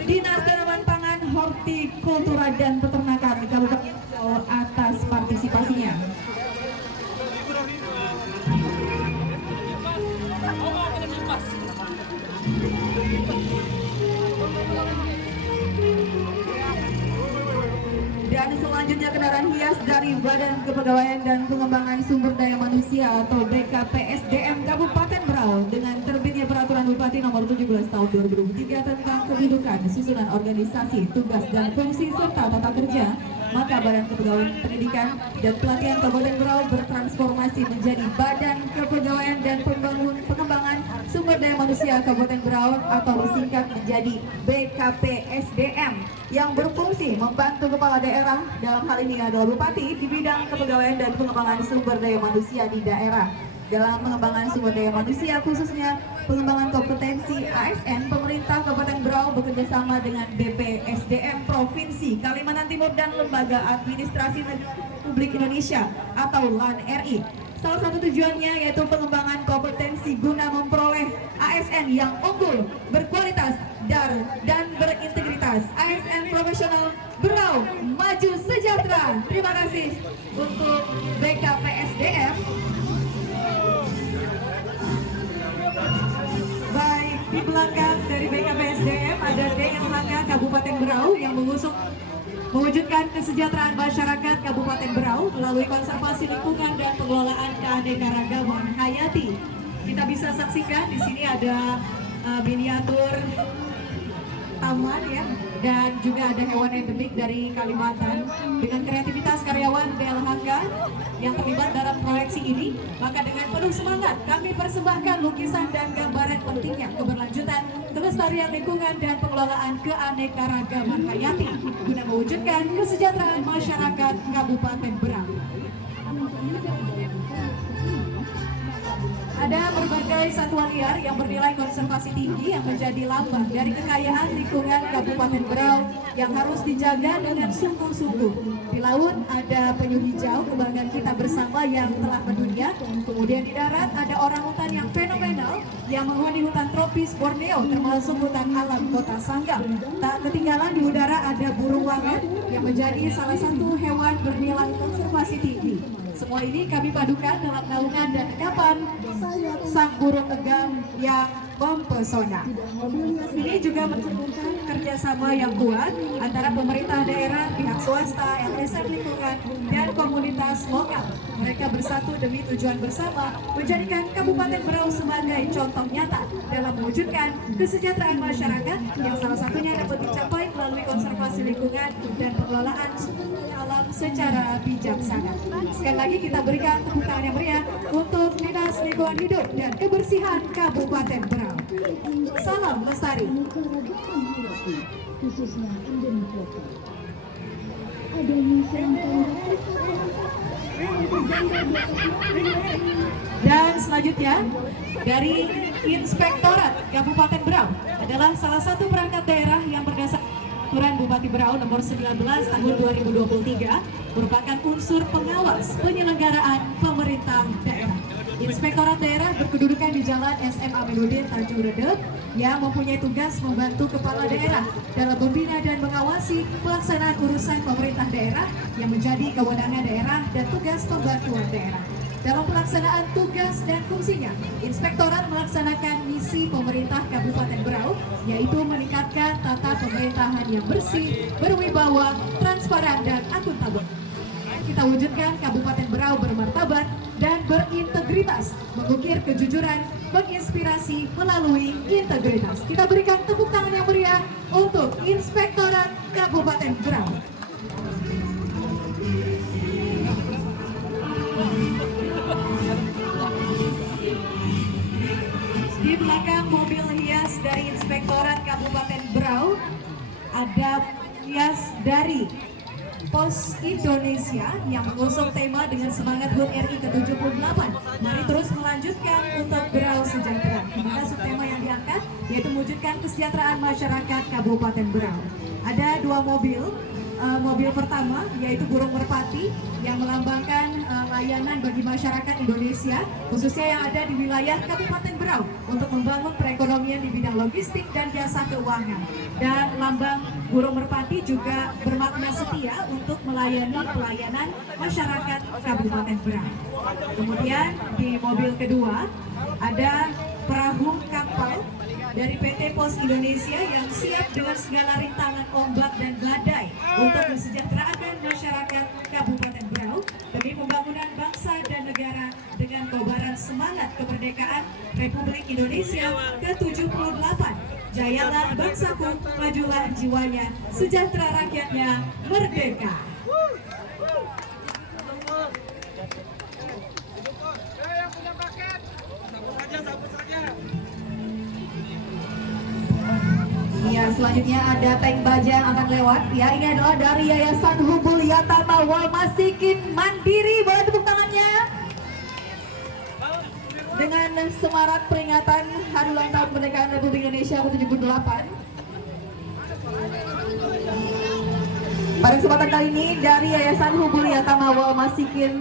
Dinas Tanaman Pangan, Hortikultura dan Peternakan Kabupaten Berau atas partisipasinya. Dan selanjutnya kendaraan hias dari Badan Kepegawaian dan Pengembangan Sumber Daya Manusia atau BKPSDM Kabupaten Berau dengan terbitnya Peraturan Bupati Nomor 17 Tahun 2023 tentang kedudukan, susunan organisasi, tugas dan fungsi serta tata kerja, maka Badan Kepegawaian Pendidikan dan Pelatihan Kabupaten Berau bertransformasi menjadi Badan Kepegawaian dan Pengembangan Sumber Daya Manusia Kabupaten Berau atau disingkat menjadi BKPSDM yang berfungsi membantu kepala daerah, dalam hal ini adalah Bupati, di bidang kepegawaian dan pengembangan sumber daya manusia di daerah. Dalam pengembangan sumber daya manusia, khususnya pengembangan kompetensi ASN, pemerintah Kabupaten Berau bekerjasama dengan BPSDM Provinsi Kalimantan Timur dan Lembaga Administrasi Negara Republik Indonesia atau LAN RI. Salah satu tujuannya yaitu pengembangan kompetensi guna memperoleh ASN yang unggul, berkualitas, dan berintegritas. ASN profesional Berau maju sejahtera. Terima kasih untuk BKPSDM. Baik, di belakang dari BKPSDM ada DMHK Kabupaten Berau yang mewujudkan kesejahteraan masyarakat Kabupaten Berau melalui konservasi lingkungan dan pengelolaan keanekaragaman hayati. Kita bisa saksikan di sini ada miniatur taman ya, dan juga ada hewan endemik dari Kalimantan. Dengan kreativitas karyawan DLHK yang terlibat dalam proyeksi ini, maka dengan penuh semangat kami persembahkan lukisan dan gambaran pentingnya keberlanjutan, kelestarian lingkungan dan pengelolaan keanekaragaman hayati guna mewujudkan kesejahteraan masyarakat Kabupaten Berau. Ada berbagai satwa liar yang bernilai konservasi tinggi yang menjadi lambang dari kekayaan lingkungan Kabupaten Berau yang harus dijaga dengan sungguh-sungguh. Di laut ada penyu hijau, kebanggaan kita bersama yang telah mendunia. Kemudian di darat ada orangutan yang fenomenal yang menghuni hutan tropis Borneo termasuk hutan alam Kota Sanggau. Tak ketinggalan di udara ada burung walet yang menjadi salah satu hewan bernilai konservasi tinggi. Semua ini kami padukan dalam naungan dan endapan sang burung tegang yang mempesona. Ini juga menunjukkan kerjasama yang kuat antara pemerintah daerah, pihak swasta, LSM lingkungan, dan komunitas lokal. Mereka bersatu demi tujuan bersama menjadikan Kabupaten Berau sebagai contoh nyata dalam mewujudkan kesejahteraan masyarakat yang salah satunya dapat dicapai melalui konservasi lingkungan dan pengelolaan sumber daya alam secara bijaksana. Sekali lagi kita berikan tepuk tangan yang meriah untuk Dinas Lingkungan Hidup dan Kebersihan Kabupaten Berau. Salam lestari. Khususnya Indonesia. Ada Dan selanjutnya dari Inspektorat Kabupaten Berau adalah salah satu perangkat daerah yang berdasarkan Peraturan Bupati Berau Nomor 19 Tahun 2023 merupakan unsur pengawas penyelenggaraan pemerintah daerah. Inspektorat daerah berkedudukan di Jalan SM Aminuddin Tanjung Redep yang mempunyai tugas membantu kepala daerah dalam membina dan mengawasi pelaksanaan urusan pemerintah daerah yang menjadi kewenangan daerah dan tugas pembantuan daerah. Dalam pelaksanaan tugas dan fungsinya, Inspektorat melaksanakan misi pemerintah Kabupaten Berau, yaitu meningkatkan tata pemerintahan yang bersih, berwibawa, transparan, dan akuntabel. Kita wujudkan Kabupaten Berau bermartabat dan berintegritas, mengukir kejujuran, menginspirasi melalui integritas. Kita berikan tepuk tangan yang meriah untuk Inspektorat Kabupaten Berau. Di belakang mobil hias dari Inspektorat ada hias dari Pos Indonesia yang mengusung tema dengan semangat HUT RI ke-78. Mari terus melanjutkan untuk Berau Sejahtera. Di mana subtema yang diangkat yaitu mewujudkan kesejahteraan masyarakat Kabupaten Berau. Ada dua mobil. Mobil pertama yaitu burung merpati yang melambangkan layanan bagi masyarakat Indonesia khususnya yang ada di wilayah Kabupaten Berau untuk membangun perekonomian di bidang logistik dan jasa keuangan. Dan lambang burung merpati juga bermakna setia untuk melayani pelayanan masyarakat Kabupaten Berau. Kemudian di mobil kedua ada perahu kapal dari PT Pos Indonesia yang siap dengan segala rintangan ombak dan badai untuk mensejahterakan masyarakat Kabupaten Berau demi pembangunan bangsa dan negara dengan kobaran semangat kemerdekaan Republik Indonesia ke-78. Jayalah bangsaku, majulah jiwanya, sejahtera rakyatnya, merdeka. Ya, selanjutnya ada tank baja yang akan lewat. Ya, ini adalah dari Yayasan Hubul Yatama Wal Masikin Mandiri. Boleh tepuk tangannya? Dengan semarak peringatan Hari Ulang Tahun Kemerdekaan Republik Indonesia ke-78. Pada kesempatan kali ini dari Yayasan Hubul Yatama Wal Masikin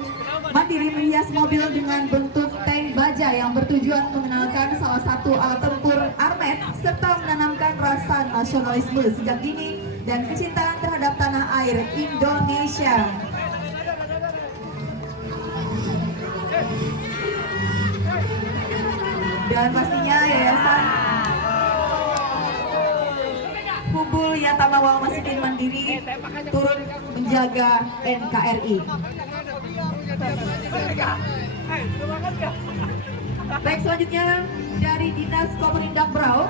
Mandiri menghias mobil dengan bentuk tank baja yang bertujuan mengenalkan salah satu alat tempur armet serta menanamkan rasa nasionalisme sejak dini dan kecintaan terhadap tanah air Indonesia. Dan pastinya Yayasan Hubul Yatama Wal Masikin Mandiri turut menjaga NKRI. Baik, selanjutnya dari Dinas Koperindak Berau.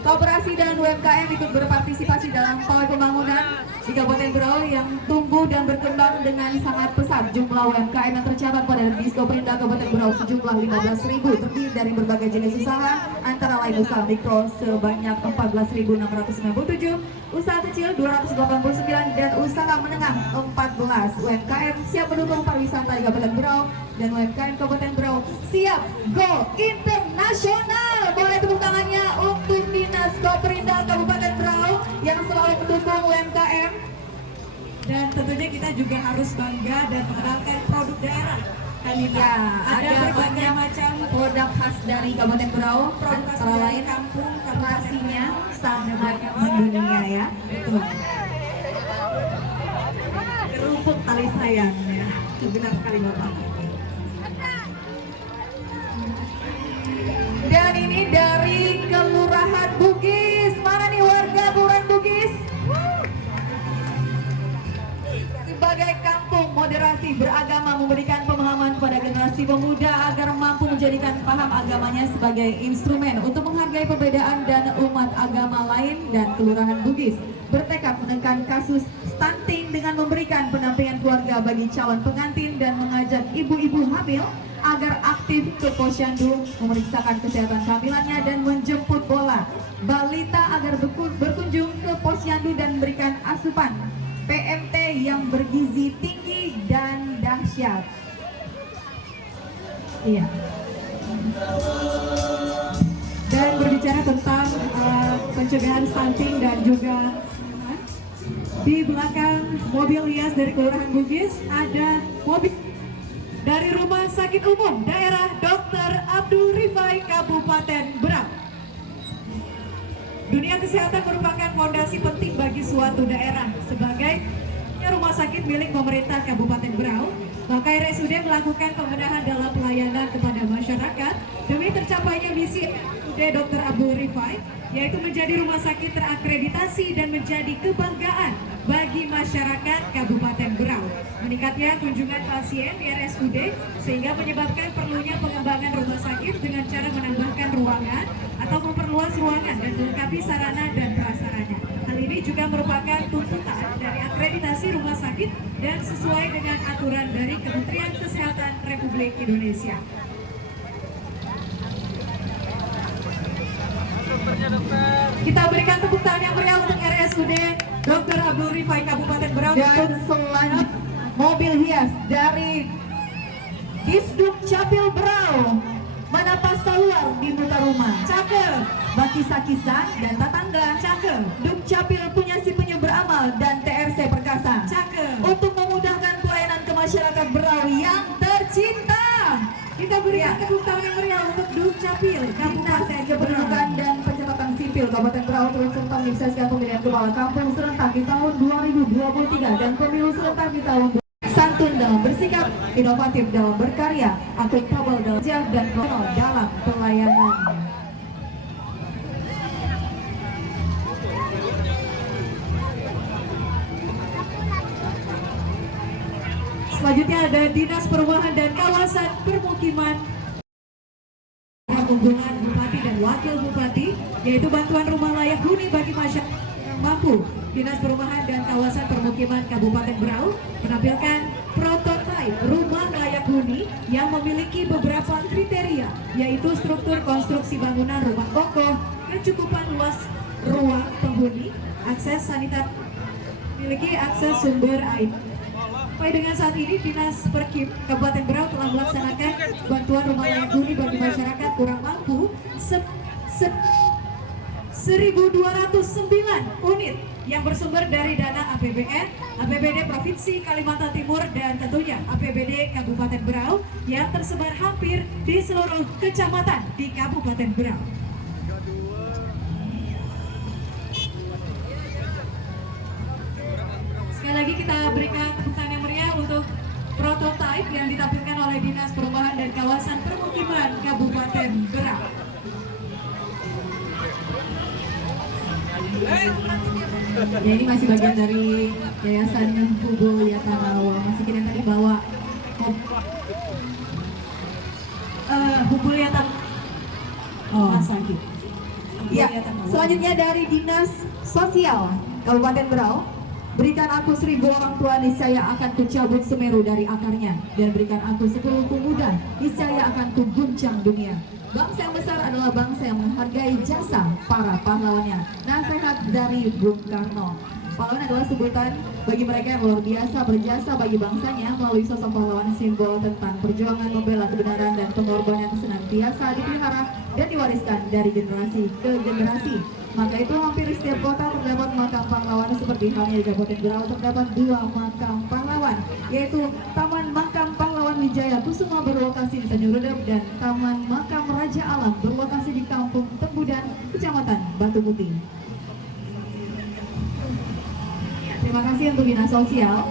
Koperasi dan UMKM ikut berpartisipasi dalam proyek pembangunan di Kabupaten Berau yang tumbuh dan berkembang dengan sangat pesat. Jumlah UMKM yang tercatat pada Dinas Koperindak Kabupaten Berau sejumlah 15.000, terdiri dari berbagai jenis usaha, antara lain usaha mikro sebanyak 14.697, usaha kecil 289, dan usaha menengah 14. UMKM siap mendukung pariwisata di Kabupaten Berau, dan UMKM Kabupaten Berau siap go internasional. Boleh tepuk tangannya untuk Dinas Koperindak Kabupaten Berau yang selalu mendukung UMKM. Dan tentunya kita juga harus bangga dan mengenalkan produk daerah. Ya, ada berbagai macam produk khas dari Kabupaten Berau, antara lain kampung kreasinya sangat mendunia ya. Tuh. Kerupuk tali sayang ya, benar sekali Bapak. Dan ini dari Kelurahan Bugis. Mana nih warga Kelurahan Bugis? Sebagai kampung moderasi beragama memberikan pemahaman kepada generasi pemuda agar mampu menjadikan paham agamanya sebagai instrumen untuk menghargai perbedaan dan umat agama lain, dan Kelurahan Bugis bertekad menekan kasus stunting dengan memberikan pendampingan keluarga bagi calon pengantin dan mengajak ibu-ibu hamil agar aktif ke posyandu memeriksakan kesehatan kehamilannya dan menjemput bola balita agar berkunjung ke posyandu dan memberikan asupan PMT yang bergizi tinggi dan dahsyat. Iya. Dan berbicara tentang pencegahan stunting dan juga di belakang mobil hias dari Kelurahan Bugis ada mobil dari Rumah Sakit Umum Daerah Dr. Abdul Rifai Kabupaten Berau. Dunia kesehatan merupakan fondasi penting bagi suatu daerah. Sebagai rumah sakit milik pemerintah Kabupaten Berau, maka RSUD melakukan pembenahan dalam pelayanan kepada masyarakat demi tercapainya misi Dr. Abdul Rifai, yaitu menjadi rumah sakit terakreditasi dan menjadi kebanggaan bagi masyarakat Kabupaten Berau. Meningkatnya kunjungan pasien di RSUD sehingga menyebabkan perlunya pengembangan rumah sakit dengan cara menambahkan ruangan atau memperluas ruangan dan melengkapi sarana dan prasarana. Hal ini juga merupakan tuntutan dari akreditasi rumah sakit dan sesuai dengan aturan dari Kementerian Kesehatan Republik Indonesia. Dokternya dokter. Kita berikan tepuk tangan yang meriah untuk RSUD Dr. Abdul Rifai Kabupaten Berau. Dan selanjutnya mobil hias dari Disduk Capil Berau menapa saluar di muka rumah. Cakep. Bagi Sakisan dan tetangga. Cakep. Duk Capil punya si penyu beramal dan TRC Perkasa. Cakep. Untuk memudahkan pelayanan ke masyarakat Berau yang tercinta. Kita berikan tepuk tangan yang meriah untuk Duk Capil Kabupaten Kependudukan dan Pencatatan Sipil Kabupaten Berau turut serta menyukseskan pemilihan kepala kampung serentak di tahun 2023 dan pemilu serentak di tahun santun dalam bersikap, inovatif dalam berkarya, akuntabel dalam kerja dan profesional dalam pelayanan. Selanjutnya ada Dinas Perumahan dan Kawasan Permukiman Unggulan Bupati dan Wakil Bupati, yaitu bantuan rumah layak huni bagi masyarakat yang mampu. Dinas Perumahan dan Kawasan Permukiman Kabupaten Berau menampilkan prototipe rumah layak huni yang memiliki beberapa kriteria, yaitu struktur konstruksi bangunan rumah kokoh, kecukupan luas ruang penghuni, akses sanitar, memiliki akses sumber air. Sampai dengan saat ini, Dinas Perkim Kabupaten Berau telah melaksanakan bantuan rumah layak huni bagi masyarakat kurang mampu 1.209 unit yang bersumber dari dana APBN, APBD Provinsi Kalimantan Timur, dan tentunya APBD Kabupaten Berau yang tersebar hampir di seluruh kecamatan di Kabupaten Berau. Sekali lagi kita berikan tepuk tangan yang meriah untuk prototipe yang ditampilkan oleh Dinas Perumahan dan Kawasan Permukiman Kabupaten Berau. Ya, ini masih bagian dari Yayasan Hubul Yatarawa. Masih kita tadi bawa Hubul Yatarawa. Sakit. Ya, selanjutnya dari Dinas Sosial Kabupaten Berau. Berikan aku 1.000 orang tua, niscaya akan kucabut Semeru dari akarnya, dan berikan aku 10 pemuda, niscaya akan kuguncang dunia. Bangsa yang besar adalah bangsa yang menghargai jasa para pahlawannya. Nasihat dari Bung Karno. Pahlawan adalah sebutan bagi mereka yang luar biasa berjasa bagi bangsanya melalui sosok pahlawan, simbol tentang perjuangan membela kebenaran dan pengorbanan senantiasa dipelihara dan diwariskan dari generasi ke generasi. Maka itu hampir setiap kota terdapat makam pahlawan, seperti halnya di Kabupaten Berau terdapat 2 makam pahlawan, yaitu Taman Makam Pahlawan Wijaya Kusuma berlokasi di Tanjung dan Taman Makam Raja Alam berlokasi di Kampung Tembudan, Kecamatan Batu Putih. Terima kasih untuk Dinas Sosial.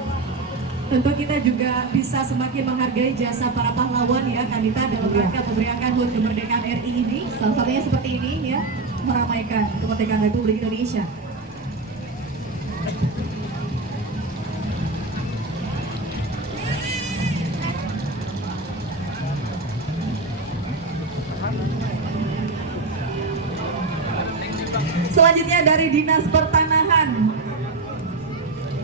Tentu kita juga bisa semakin menghargai jasa para pahlawan ya Kanita dalam rangka memeriahkan HUT kemerdekaan RI ini. Salah satunya seperti ini ya, meramaikan kemerdekaan Republik Indonesia. Selanjutnya dari Dinas Pertanahan.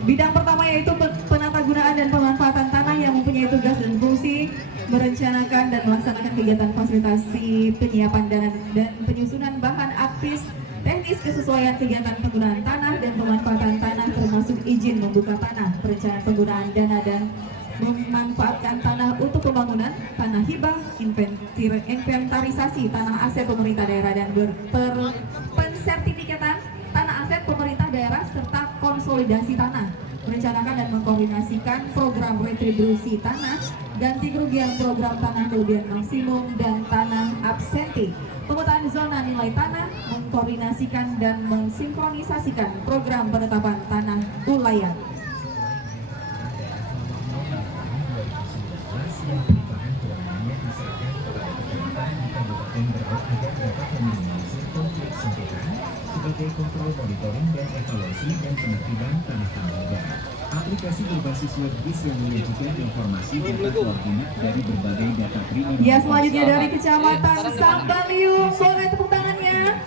Bidang pertama yaitu penatagunaan dan pemanfaatan tanah yang mempunyai tugas dan fungsi merencanakan dan melaksanakan kegiatan fasilitasi penyiapan dan penyusunan bahan aktis teknis kesesuaian kegiatan penggunaan tanah dan pemanfaatan tanah, termasuk izin membuka tanah, perencanaan penggunaan dana dan memanfaatkan tanah untuk pembangunan, tanah hibah, inventarisasi tanah aset pemerintah daerah dan pensertifikatan tanah aset pemerintah daerah serta konsolidasi tanah, merencanakan dan mengkoordinasikan program retribusi tanah, ganti kerugian program tanah kelebihan maksimum dan tanah absenti, pemetaan zona nilai tanah, mengkoordinasikan dan mensinkronisasikan program penetapan tanah ulayat. Sebagai kontrol, monitoring, dan evaluasi dan penertiban tanah negara. Aplikasi berbasis WebGIS yang menyajikan informasi data koordinat dari berbagai data pribadi. Ya, selanjutnya dari Kecamatan Sambaliung, boleh tepuk tangannya.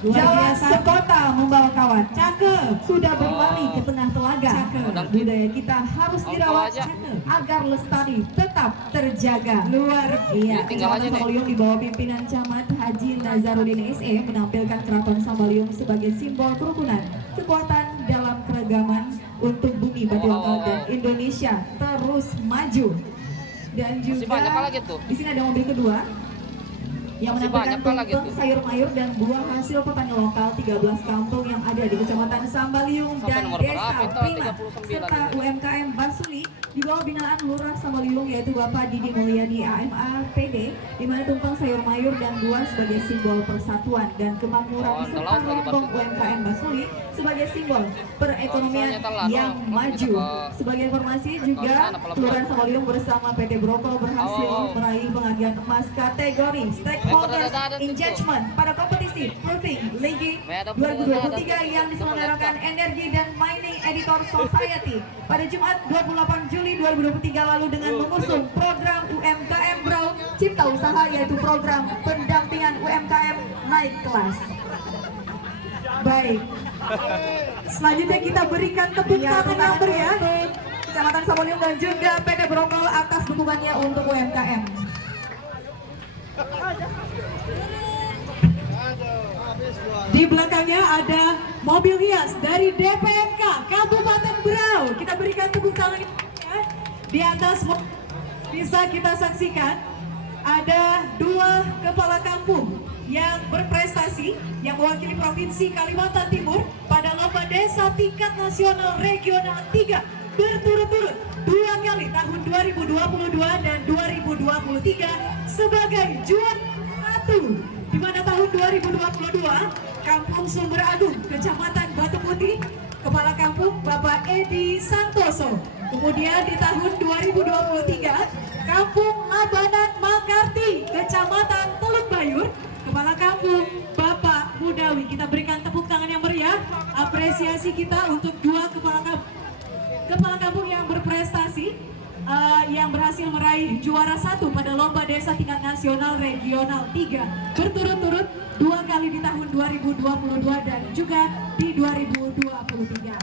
Jawa sekota membawa kawan. Cakep, sudah berlari ke tengah telaga. Cakep. budaya kita harus Tahu-tahu dirawat aja. agar lestari tetap terjaga. Luar Iya, Tinggal aja Kecamatan deh. Sambaliung di bawah pimpinan Camat Haji Nazarudin SE menampilkan Keraton Sambaliung sebagai simbol kerukunan, kekuatan dalam keragaman untuk bumi batu lokal dan Indonesia terus maju. Dan Masih juga banyak apa lagi tuh? di sini ada mobil kedua yang Masih menampilkan banyak apa lagi tumpeng tuh? sayur mayur dan buah hasil petani lokal 13 kampung yang ada di Kecamatan Sambaliung Sampai dan nomor Desa berapa itu? Prima 39 serta itu. UMKM Basuli di bawah binaan Lurah Sambaliung yaitu Bapak Didi Mulyadi AMA PD, di mana tumpeng sayur mayur dan buah sebagai simbol persatuan dan kemakmuran Oh, serta telat lagi rombong Basuli. UMKM Basuli sebagai simbol perekonomian Oh, misalnya telat, yang oh, maju. kita ke- Sebagai informasi juga sana, pelabuhan. Kelurahan Sambaliung bersama PT Brokol berhasil meraih penghargaan emas kategori Stakeholders ada tuh. Engagement pada kompetisi Proving League Ada 2023 tuh. yang diselenggarakan Energy dan Mining Editor Society pada Jumat 28 Juli 2023 lalu dengan mengusung program UMKM Brau Cipta Usaha, yaitu program pendampingan UMKM naik kelas. baik. Selanjutnya kita berikan tepuk tangan yang meriah Kecamatan Sambaliung dan juga PT Brokol atas dukungannya untuk UMKM. Di belakangnya ada mobil hias dari DPMK Kabupaten Berau. Kita berikan tepuk tangan ya. Di atas bisa kita saksikan ada 2 kepala kampung yang berprestasi yang mewakili Provinsi Kalimantan Timur pada lomba desa tingkat nasional regional 3 berturut-turut 2 kali tahun 2022 dan 2023 sebagai juara 1, di mana tahun 2022 Kampung Sumber Agung, Kecamatan Batu Putih, Kepala Kampung Bapak Edi Santoso. Kemudian di tahun 2023 Kampung Labanan Makarti, Kecamatan Teluk Bayur, Kepala Kampung Bapak Mudawi. Kita berikan tepuk tangan yang meriah, apresiasi kita untuk 2 kepala kampung yang berprestasi, yang berhasil meraih juara 1 pada lomba desa tingkat nasional regional 3 berturut-turut 2 kali di tahun 2022 dan juga di 2023.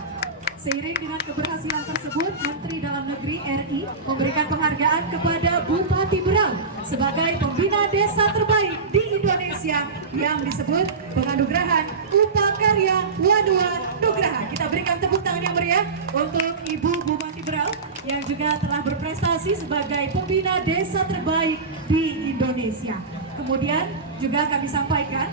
Seiring dengan keberhasilan tersebut, Menteri Dalam Negeri RI memberikan penghargaan kepada Bupati Berau sebagai pembina desa terbaik di Indonesia yang disebut penganugerahan Upakarya Wadua Nugraha. Kita berikan tepuk tangan yang meriah untuk Ibu Bupati Berau yang juga telah berprestasi sebagai pembina desa terbaik di Indonesia. Kemudian juga kami sampaikan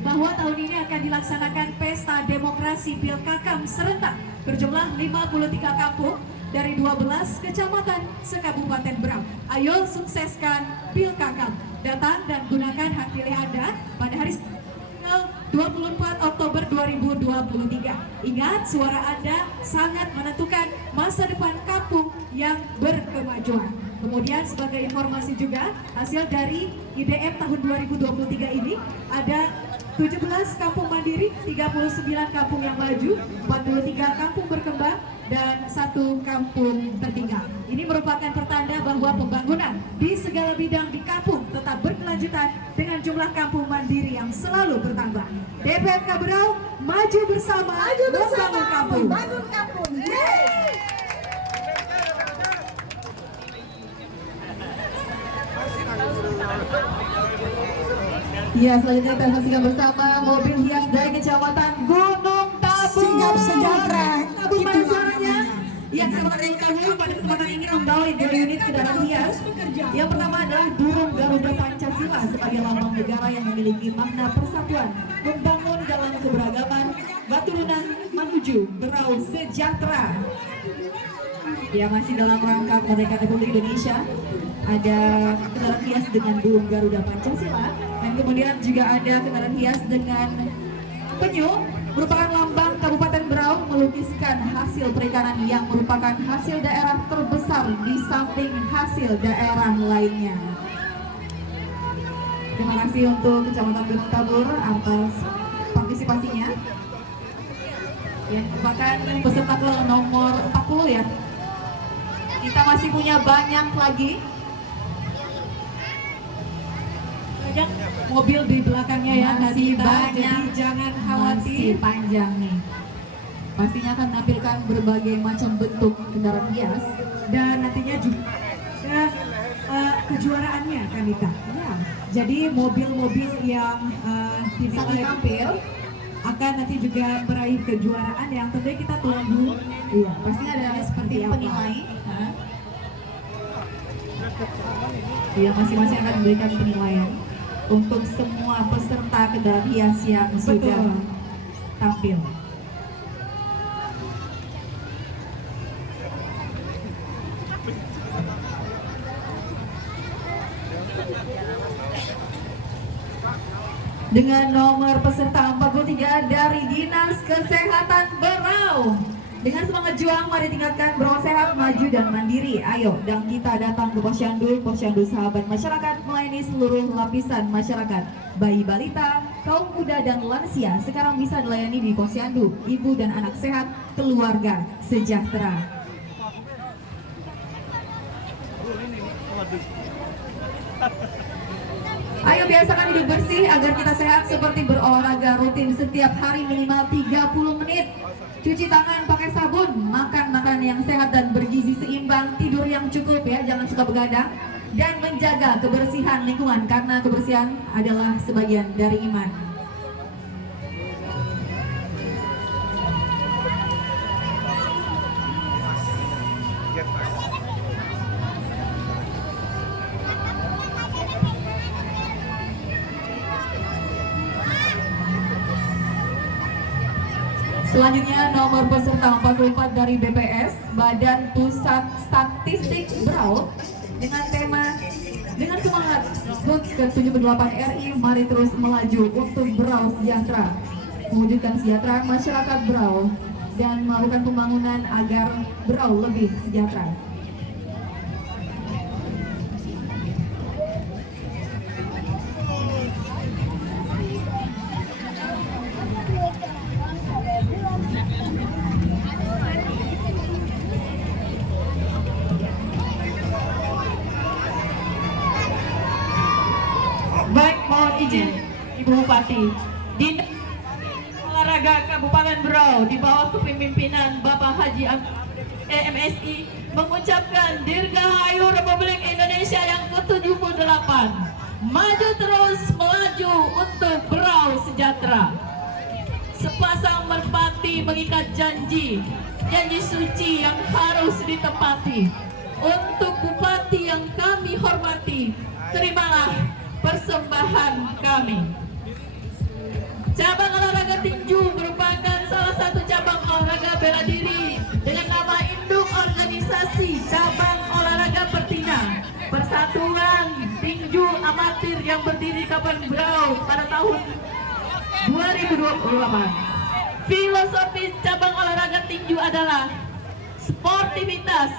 bahwa tahun ini akan dilaksanakan Pesta Demokrasi Pilkakam serentak berjumlah 53 kampung dari 12 kecamatan se-Kabupaten Berau. Ayo sukseskan Pilkakam. Datang dan gunakan hak pilih Anda pada hari tanggal 24 Oktober 2023. Ingat, suara Anda sangat menentukan masa depan kampung yang berkemajuan. Kemudian sebagai informasi juga, hasil dari IDM tahun 2023 ini ada 17 kampung mandiri, 39 kampung yang maju, 43 kampung berkembang, dan 1 kampung tertinggal. Ini merupakan pertanda bahwa pembangunan di segala bidang di kampung tetap berkelanjutan dengan jumlah kampung mandiri yang selalu bertambah. DPMK Berau, maju bersama, membangun kampung. Ya, selanjutnya kita saksikan bersama mobil hias dari Kecamatan Gunung Tabur. Singap sejahtera. Tabur mana suaranya? Ya, Kecamatan Gunung Tabur pada kesempatan ini membawa 2 unit kendaraan hias. Yang pertama adalah burung Garuda Pancasila sebagai lambang negara yang memiliki makna persatuan, membangun dalam keberagaman, Baturunan menuju Berau sejahtera. Ya, masih dalam rangka kemerdekaan Republik Indonesia. Ada kendaraan hias dengan burung Garuda Pancasila, dan kemudian juga ada kendaraan hias dengan penyu merupakan lambang Kabupaten Berau, melukiskan hasil perikanan yang merupakan hasil daerah terbesar di samping hasil daerah lainnya. Terima kasih untuk Kecamatan Gunung Tabur atas partisipasinya. Yang merupakan peserta ke nomor 40 ya. Kita masih punya banyak lagi. Banyak mobil di belakangnya ya, Masih Nadita, banyak. jadi jangan Masih khawatir. panjang nih. pastinya akan menampilkan berbagai macam bentuk kendaraan hias. Dan nantinya juga ada kejuaraannya Kanita. Ya, jadi mobil-mobil yang Sangat tampil. akan nanti juga meraih kejuaraan yang tentunya kita tunggu. Iya, pastinya ada seperti apa. penilai. Iya, masing-masing akan memberikan penilaian untuk semua peserta kendaraan hias yang sudah Betul. tampil. Dengan nomor peserta 43 dari Dinas Kesehatan Berau. Dengan semangat juang, mari tingkatkan Berau sehat, maju dan mandiri. Ayo, dan kita datang ke Posyandu. Posyandu sahabat masyarakat melayani seluruh lapisan masyarakat. Bayi balita, kaum muda dan lansia sekarang bisa dilayani di Posyandu. Ibu dan anak sehat, keluarga sejahtera. Ayo biasakan hidup bersih agar kita sehat, seperti berolahraga rutin setiap hari minimal 30 menit. Cuci tangan pakai sabun, makan makanan yang sehat dan bergizi seimbang, tidur yang cukup ya, jangan suka begadang, dan menjaga kebersihan lingkungan karena kebersihan adalah sebagian dari iman. Selanjutnya nomor peserta 44 dari BPS, Badan Pusat Statistik Berau, dengan tema dengan semangat HUT ke-78 RI, mari terus melaju untuk Berau sejahtera, mewujudkan kesejahteraan masyarakat Berau dan melakukan pembangunan agar Berau lebih sejahtera. Baik, mohon izin Ibu Bupati. Dinas Olahraga Kabupaten Berau di bawah kepemimpinan Bapak Haji MSI mengucapkan Dirgahayu Republik Indonesia yang ke-78. Maju terus melaju untuk Berau sejahtera. Sepasang merpati mengikat janji suci yang harus ditepati. Untuk Bupati yang kami hormati, terimalah persembahan kami. Cabang olahraga tinju merupakan salah satu cabang olahraga bela diri dengan nama induk organisasi cabang olahraga Pertina, Persatuan Tinju Amatir yang berdiri di Kabupaten Berau pada tahun 2028. Filosofi cabang olahraga tinju adalah sportivitas,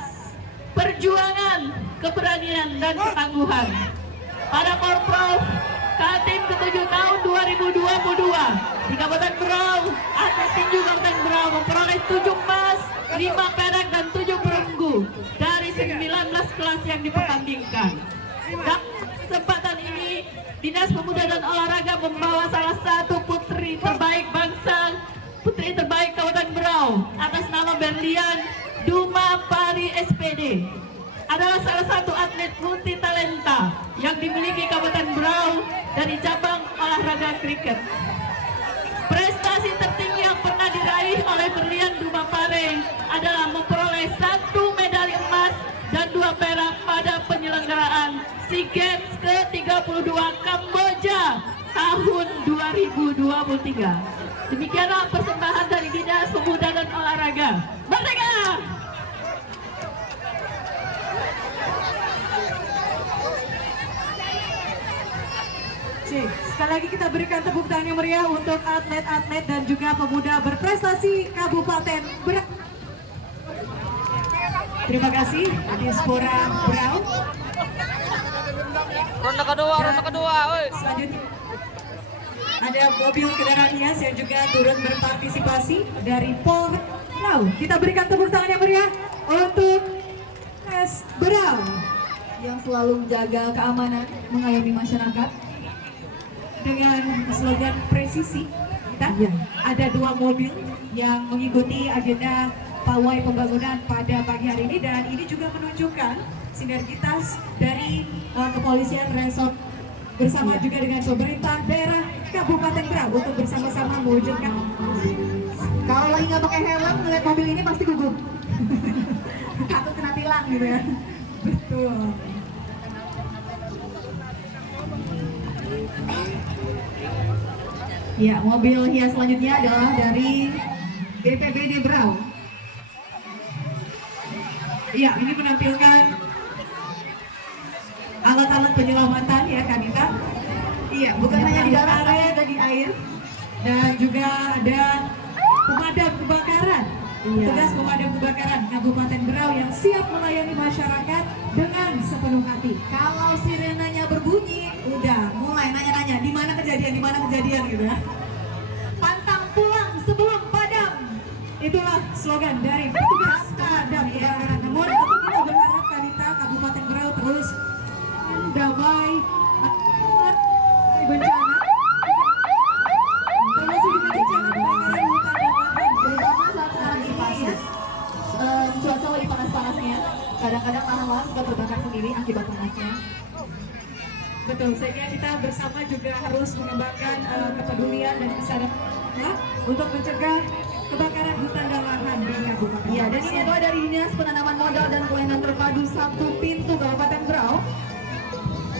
perjuangan, keberanian, dan ketangguhan. Pada Porprov Kaltim ke-7 tahun 2022 di Kabupaten Berau, atlet tinju Kabupaten Berau memperoleh 7 emas, 5 perak, dan 7 perunggu dari 19 kelas yang dipertandingkan. Dalam kesempatan ini, Dinas Pemuda dan Olahraga membawa salah satu putri terbaik bangsa, putri terbaik Kabupaten Berau atas nama Berlian Duma Pari SPD. Adalah salah satu atlet multi talenta yang dimiliki Kabupaten Berau dari cabang olahraga kriket. Prestasi tertinggi yang pernah diraih oleh Berlian Duma Pare adalah memperoleh 1 medali emas dan 2 perak pada penyelenggaraan SEA Games ke-32 Kamboja tahun 2023. Demikianlah persembahan dari Dinas Pemuda dan Olahraga. Merdeka! Sekali lagi kita berikan tepuk tangan yang meriah untuk atlet-atlet dan juga pemuda berprestasi Kabupaten Berau. Terima kasih Diaspora Berau. Ronde kedua, woi. Selanjutnya ada mobil kendaraan hias yang juga turut berpartisipasi dari Polres Berau. Kita berikan tepuk tangan yang meriah untuk Polres Berau Yang selalu menjaga keamanan, mengayomi masyarakat. dengan slogan presisi. Kita ada 2 mobil yang mengikuti agenda pawai pembangunan pada pagi hari ini, dan ini juga menunjukkan sinergitas dari kepolisian resort bersama juga dengan pemerintah daerah Kabupaten Berau untuk bersama-sama mewujudkan. Kalau lagi nggak pakai helm melihat mobil ini pasti gugup, takut kena tilang gitu ya. Betul. Ya, mobil hias selanjutnya adalah dari BPBD Berau. Ya, ini menampilkan alat-alat penyelamatan ya, Kanita. Iya, bukan hanya di darat, tapi ada di air. Dan juga ada pemadam kebakaran. Tugas pemadam kebakaran Kabupaten Berau yang siap melayani masyarakat dengan sepenuh hati. Kalau sirenanya berbunyi, udah mulai nanya-nanya di mana kejadian gitu ya. Pantang pulang sebelum padam. Itulah slogan dari petugas pemadam kebakaran. Namun tentu kita berharap Kanita Kabupaten Berau terus damai bencana. Termasuk juga bencana kebakaran hutan dan lahan, terutama saat sekarang ini Pak ya. Cuaca lagi panas-panasnya. Kadang-kadang lahan-lahan suka terbakar sendiri akibat panasnya. Betul, sehingga kita bersama juga harus mengembangkan kepedulian dan kesadaran untuk mencegah kebakaran hutan dan lahan di Kabupaten. Ya, dan ini adalah dari Dinas Penanaman Modal dan Pelayanan Terpadu 1 Pintu Kabupaten Berau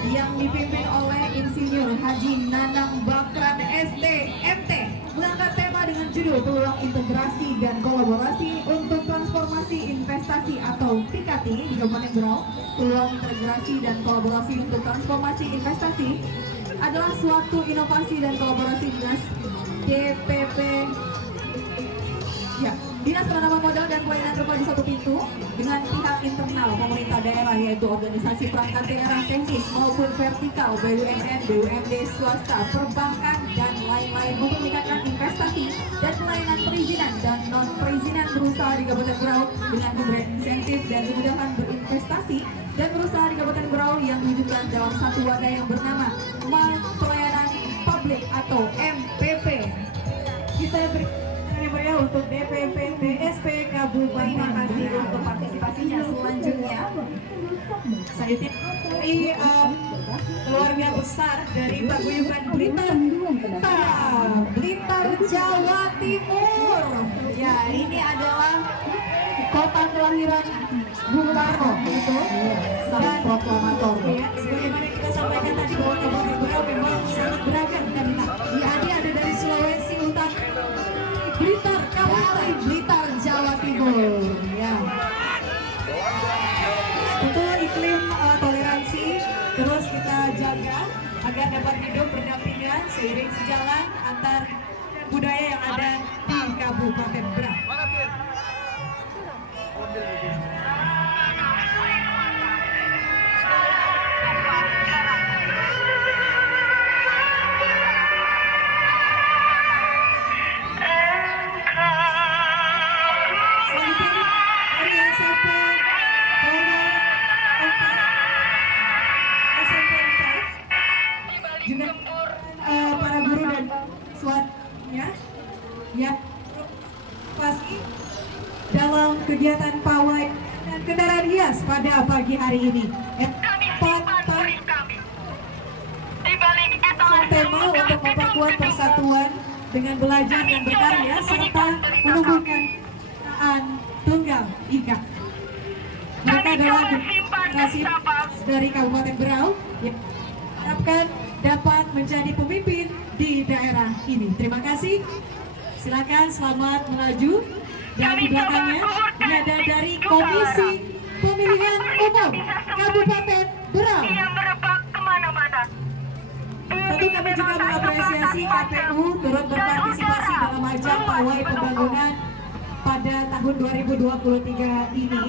yang dipimpin oleh Insinyur Haji Nanang Bakran SD MT, mengangkat tema dengan judul Peluang Integrasi dan Kolaborasi untuk Transformasi Investasi atau PIKATI di Kabupaten Berau. Peluang integrasi dan kolaborasi untuk transformasi investasi adalah suatu inovasi dan kolaborasi Dinas DPP ya, Dinas Penanaman Modal dan Pelayanan Terpadu 1 Pintu dengan pihak internal pemerintah daerah, yaitu organisasi perangkat daerah teknis maupun vertikal, BUMN, BUMD, swasta, perbankan, dan lain-lain untuk meningkatkan investasi dan pelayanan perizinan dan non-perizinan berusaha di Kabupaten Berau dengan memberi insentif dan kemudahan berinvestasi dan berusaha di Kabupaten Berau yang diwujudkan dalam satu wadah yang bernama Mal Pelayanan Publik atau MPP. Kita beri ya untuk DPP BSP Kabupaten. Terima kasih untuk partisipasinya. Selanjutnya dari keluarga besar dari Paguyuban Blitar Jawa Timur. Ya, ini adalah kota kelahiran Bung Karno, itu sang proklamator. Ya, sebagaimana kita sampaikan tadi bahwa Kabupaten Berau memang sangat beragam kandidat. Ya, ada dari Sulawesi Utara, Blitar, Kawari, Blitar, Jawa Timur. Ya. Tentu iklim toleransi terus kita jaga agar dapat hidup berdampingan seiring sejalan antar budaya yang ada di Kabupaten Berau. Ya, pasti dalam kegiatan pawai dan kendaraan hias pada pagi hari ini. Tema untuk memperkuat persatuan dengan belajar dan berkarya serta menumbuhkan kecintaan tunggal ika. Mereka adalah generasi dari Kabupaten Berau yang diharapkan dapat menjadi pemimpin di daerah ini. Terima kasih. Silakan selamat melaju. Dan di belakangnya ini ada dari Komisi Pemilihan Umum Kabupaten Berau. Tentu kami juga mengapresiasi KPU turut berpartisipasi dalam ajang pawai pembangunan pada tahun 2023 ini.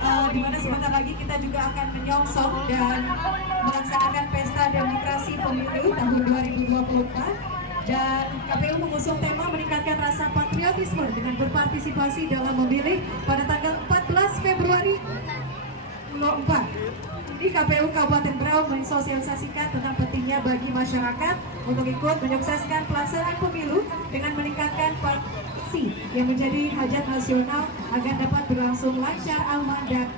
Di mana sebentar lagi kita juga akan menyongsong dan melaksanakan pesta demokrasi pemilu tahun 2024. Dan KPU mengusung tema meningkatkan rasa patriotisme dengan berpartisipasi dalam memilih pada tanggal 14 Februari Di KPU Kabupaten Berau mensosialisasikan tentang pentingnya bagi masyarakat untuk ikut menyukseskan pelaksanaan pemilu dengan meningkatkan partisipasi yang menjadi hajat nasional agar dapat berlangsung lancar, aman, dan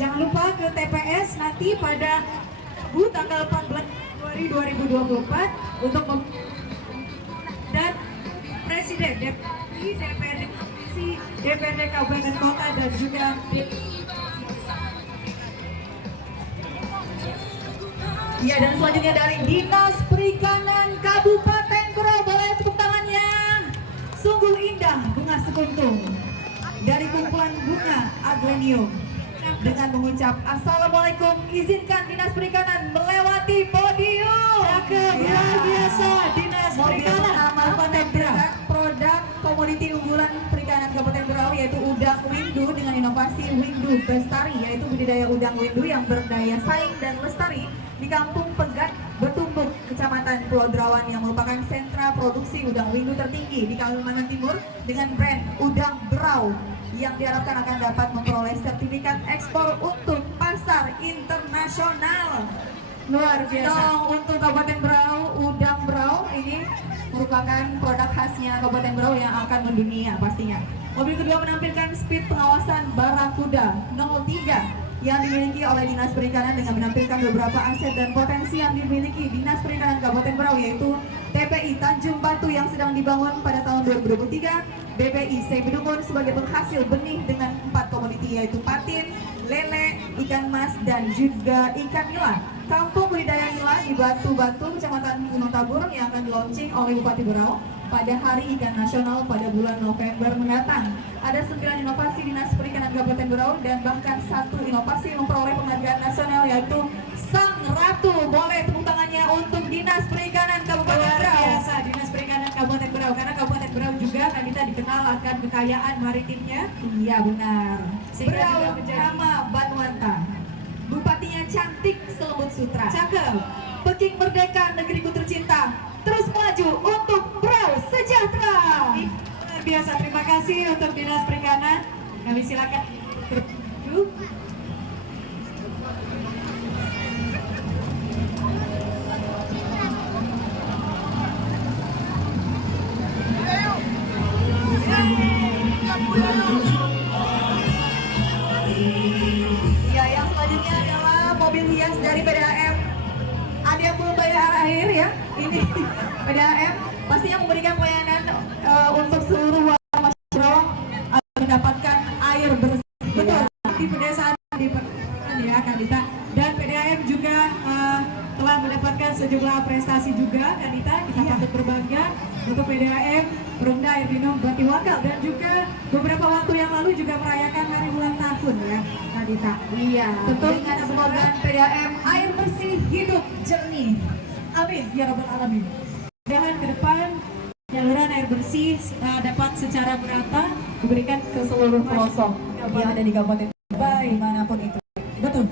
jangan lupa ke TPS nanti pada tanggal 14 Februari 2024 untuk dan Presiden DPRD Provinsi, DPRD Kabupaten Kota dan juga Ya, dan selanjutnya dari Dinas Perikanan Kabupaten Berau, boleh tepuk tangannya. Sungguh indah bunga sekuntum dari kumpulan bunga Aglenium. Dengan mengucap Assalamualaikum, izinkan Dinas Perikanan melewati podium. Cakep, luar biasa. Dinas Perikanan Kabupaten Berau, produk komoditi unggulan perikanan Kabupaten Berau yaitu udang windu dengan inovasi windu bestari, yaitu budidaya udang windu yang berdaya saing dan lestari di Kampung Pegat, Betumbuk, Kecamatan Pulau Derawan yang merupakan sentra produksi udang windu tertinggi di Kalimantan Timur dengan brand Udang Berau yang diharapkan akan dapat memperoleh sertifikat ekspor untuk pasar internasional. luar biasa. Untuk Kabupaten Berau, Udang Berau ini merupakan produk khasnya Kabupaten Berau yang akan mendunia pastinya. Mobil kedua menampilkan speed pengawasan Barakuda 03 yang dimiliki oleh Dinas Perikanan dengan menampilkan beberapa aset dan potensi yang dimiliki Dinas Perikanan Kabupaten Berau, yaitu TPI Tanjung Batu yang sedang dibangun pada tahun 2023, BPI Bedungun sebagai penghasil benih dengan 4 komoditi yaitu patin, lele, ikan mas, dan juga ikan nila. Kampung budidaya nila di Batu-Batu, Kecamatan Gunung Tabur yang akan di-launching oleh Bupati Berau pada Hari Ikan Nasional pada bulan November mendatang. Ada 9 inovasi Dinas Perikanan Kabupaten Berau dan bahkan 1 inovasi memperoleh penghargaan nasional yaitu Sang Ratu. Boleh tepuk tangannya untuk Dinas Perikanan Kabupaten Luar Berau. biasa Dinas Perikanan Kabupaten Berau, karena Kabupaten Berau juga kan kita dikenal akan kekayaan maritimnya. Iya benar. Sehingga Berau juga menjadi- Rama Banwanta. Bupatinya cantik selembut sutra. Cakep. Peking Merdeka negeriku tercinta. Terus maju untuk Berau Sejahtera. Luar biasa, terima kasih untuk Dinas Perikanan. Kami silakan bermaju. Ya, yang selanjutnya adalah mobil hias dari PDAM. Ada yang belum bayar air ya? Ini PDAM pastinya memberikan pelayanan untuk seluruh warga masyarakat agar mendapatkan air bersih. Betul, di pedesaan di pertanian ya Kanita. Dan PDAM juga telah mendapatkan sejumlah prestasi juga Kanita. Kita patut berbangga untuk PDAM Perumda Air Minum Bati Wakal, dan juga beberapa waktu yang lalu juga merayakan hari ulang tahun ya Kanita. Iya, Tentu dengan slogan PDAM air bersih hidup jernih. Amin ya Rabbal Alamin. Mudah-mudahan ke depan penyaluran air bersih dapat secara merata diberikan Ke seluruh pelosok yang ada di Kabupaten Berau, dimanapun itu. Betul.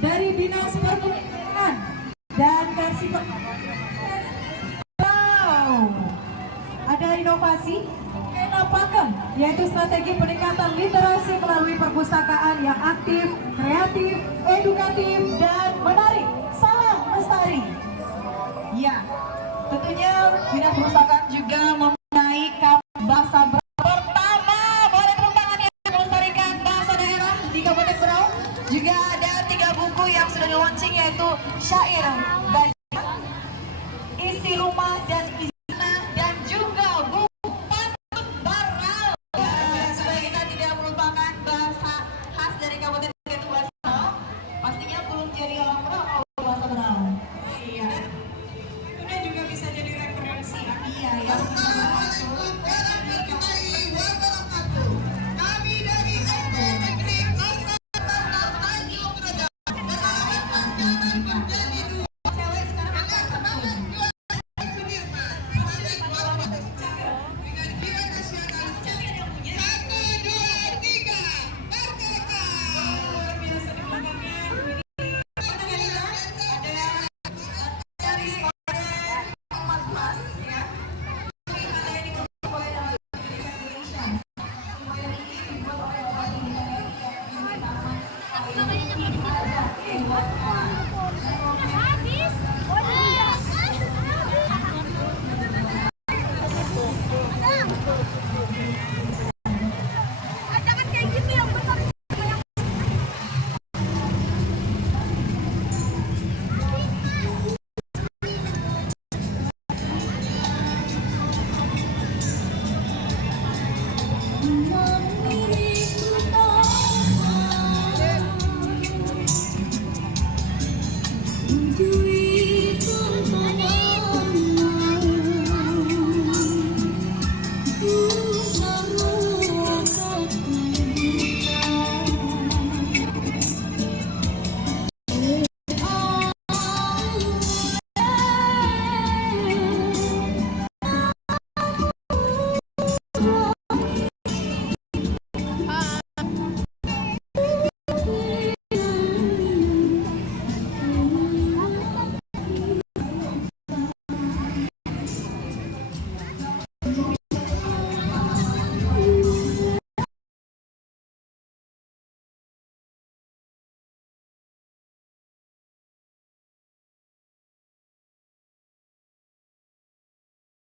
Dari Dinas Perhubungan dan versi ada inovasi Enapakem, yaitu strategi peningkatan literasi melalui perpustakaan yang aktif, kreatif, edukatif, dan menarik. Salam lestari. Ya, tentunya Dinas Perpustakaan juga mempunyai bahasa Berau pertama. Boleh tepuk tangannya melestarikan bahasa daerah di Kabupaten Berau. Juga ada 3 buku yang sudah di-launching yaitu Syair Bali, Isi Rumah dan Izina, dan juga buku Pantun Berau. Ya, supaya kita tidak melupakan bahasa khas dari Kabupaten Berau yaitu bahasa Berau. Pastinya belum jadi orang Berau kalau bahasa Berau. Iya. Itu juga bisa jadi referensi ya. Iya, ya. semua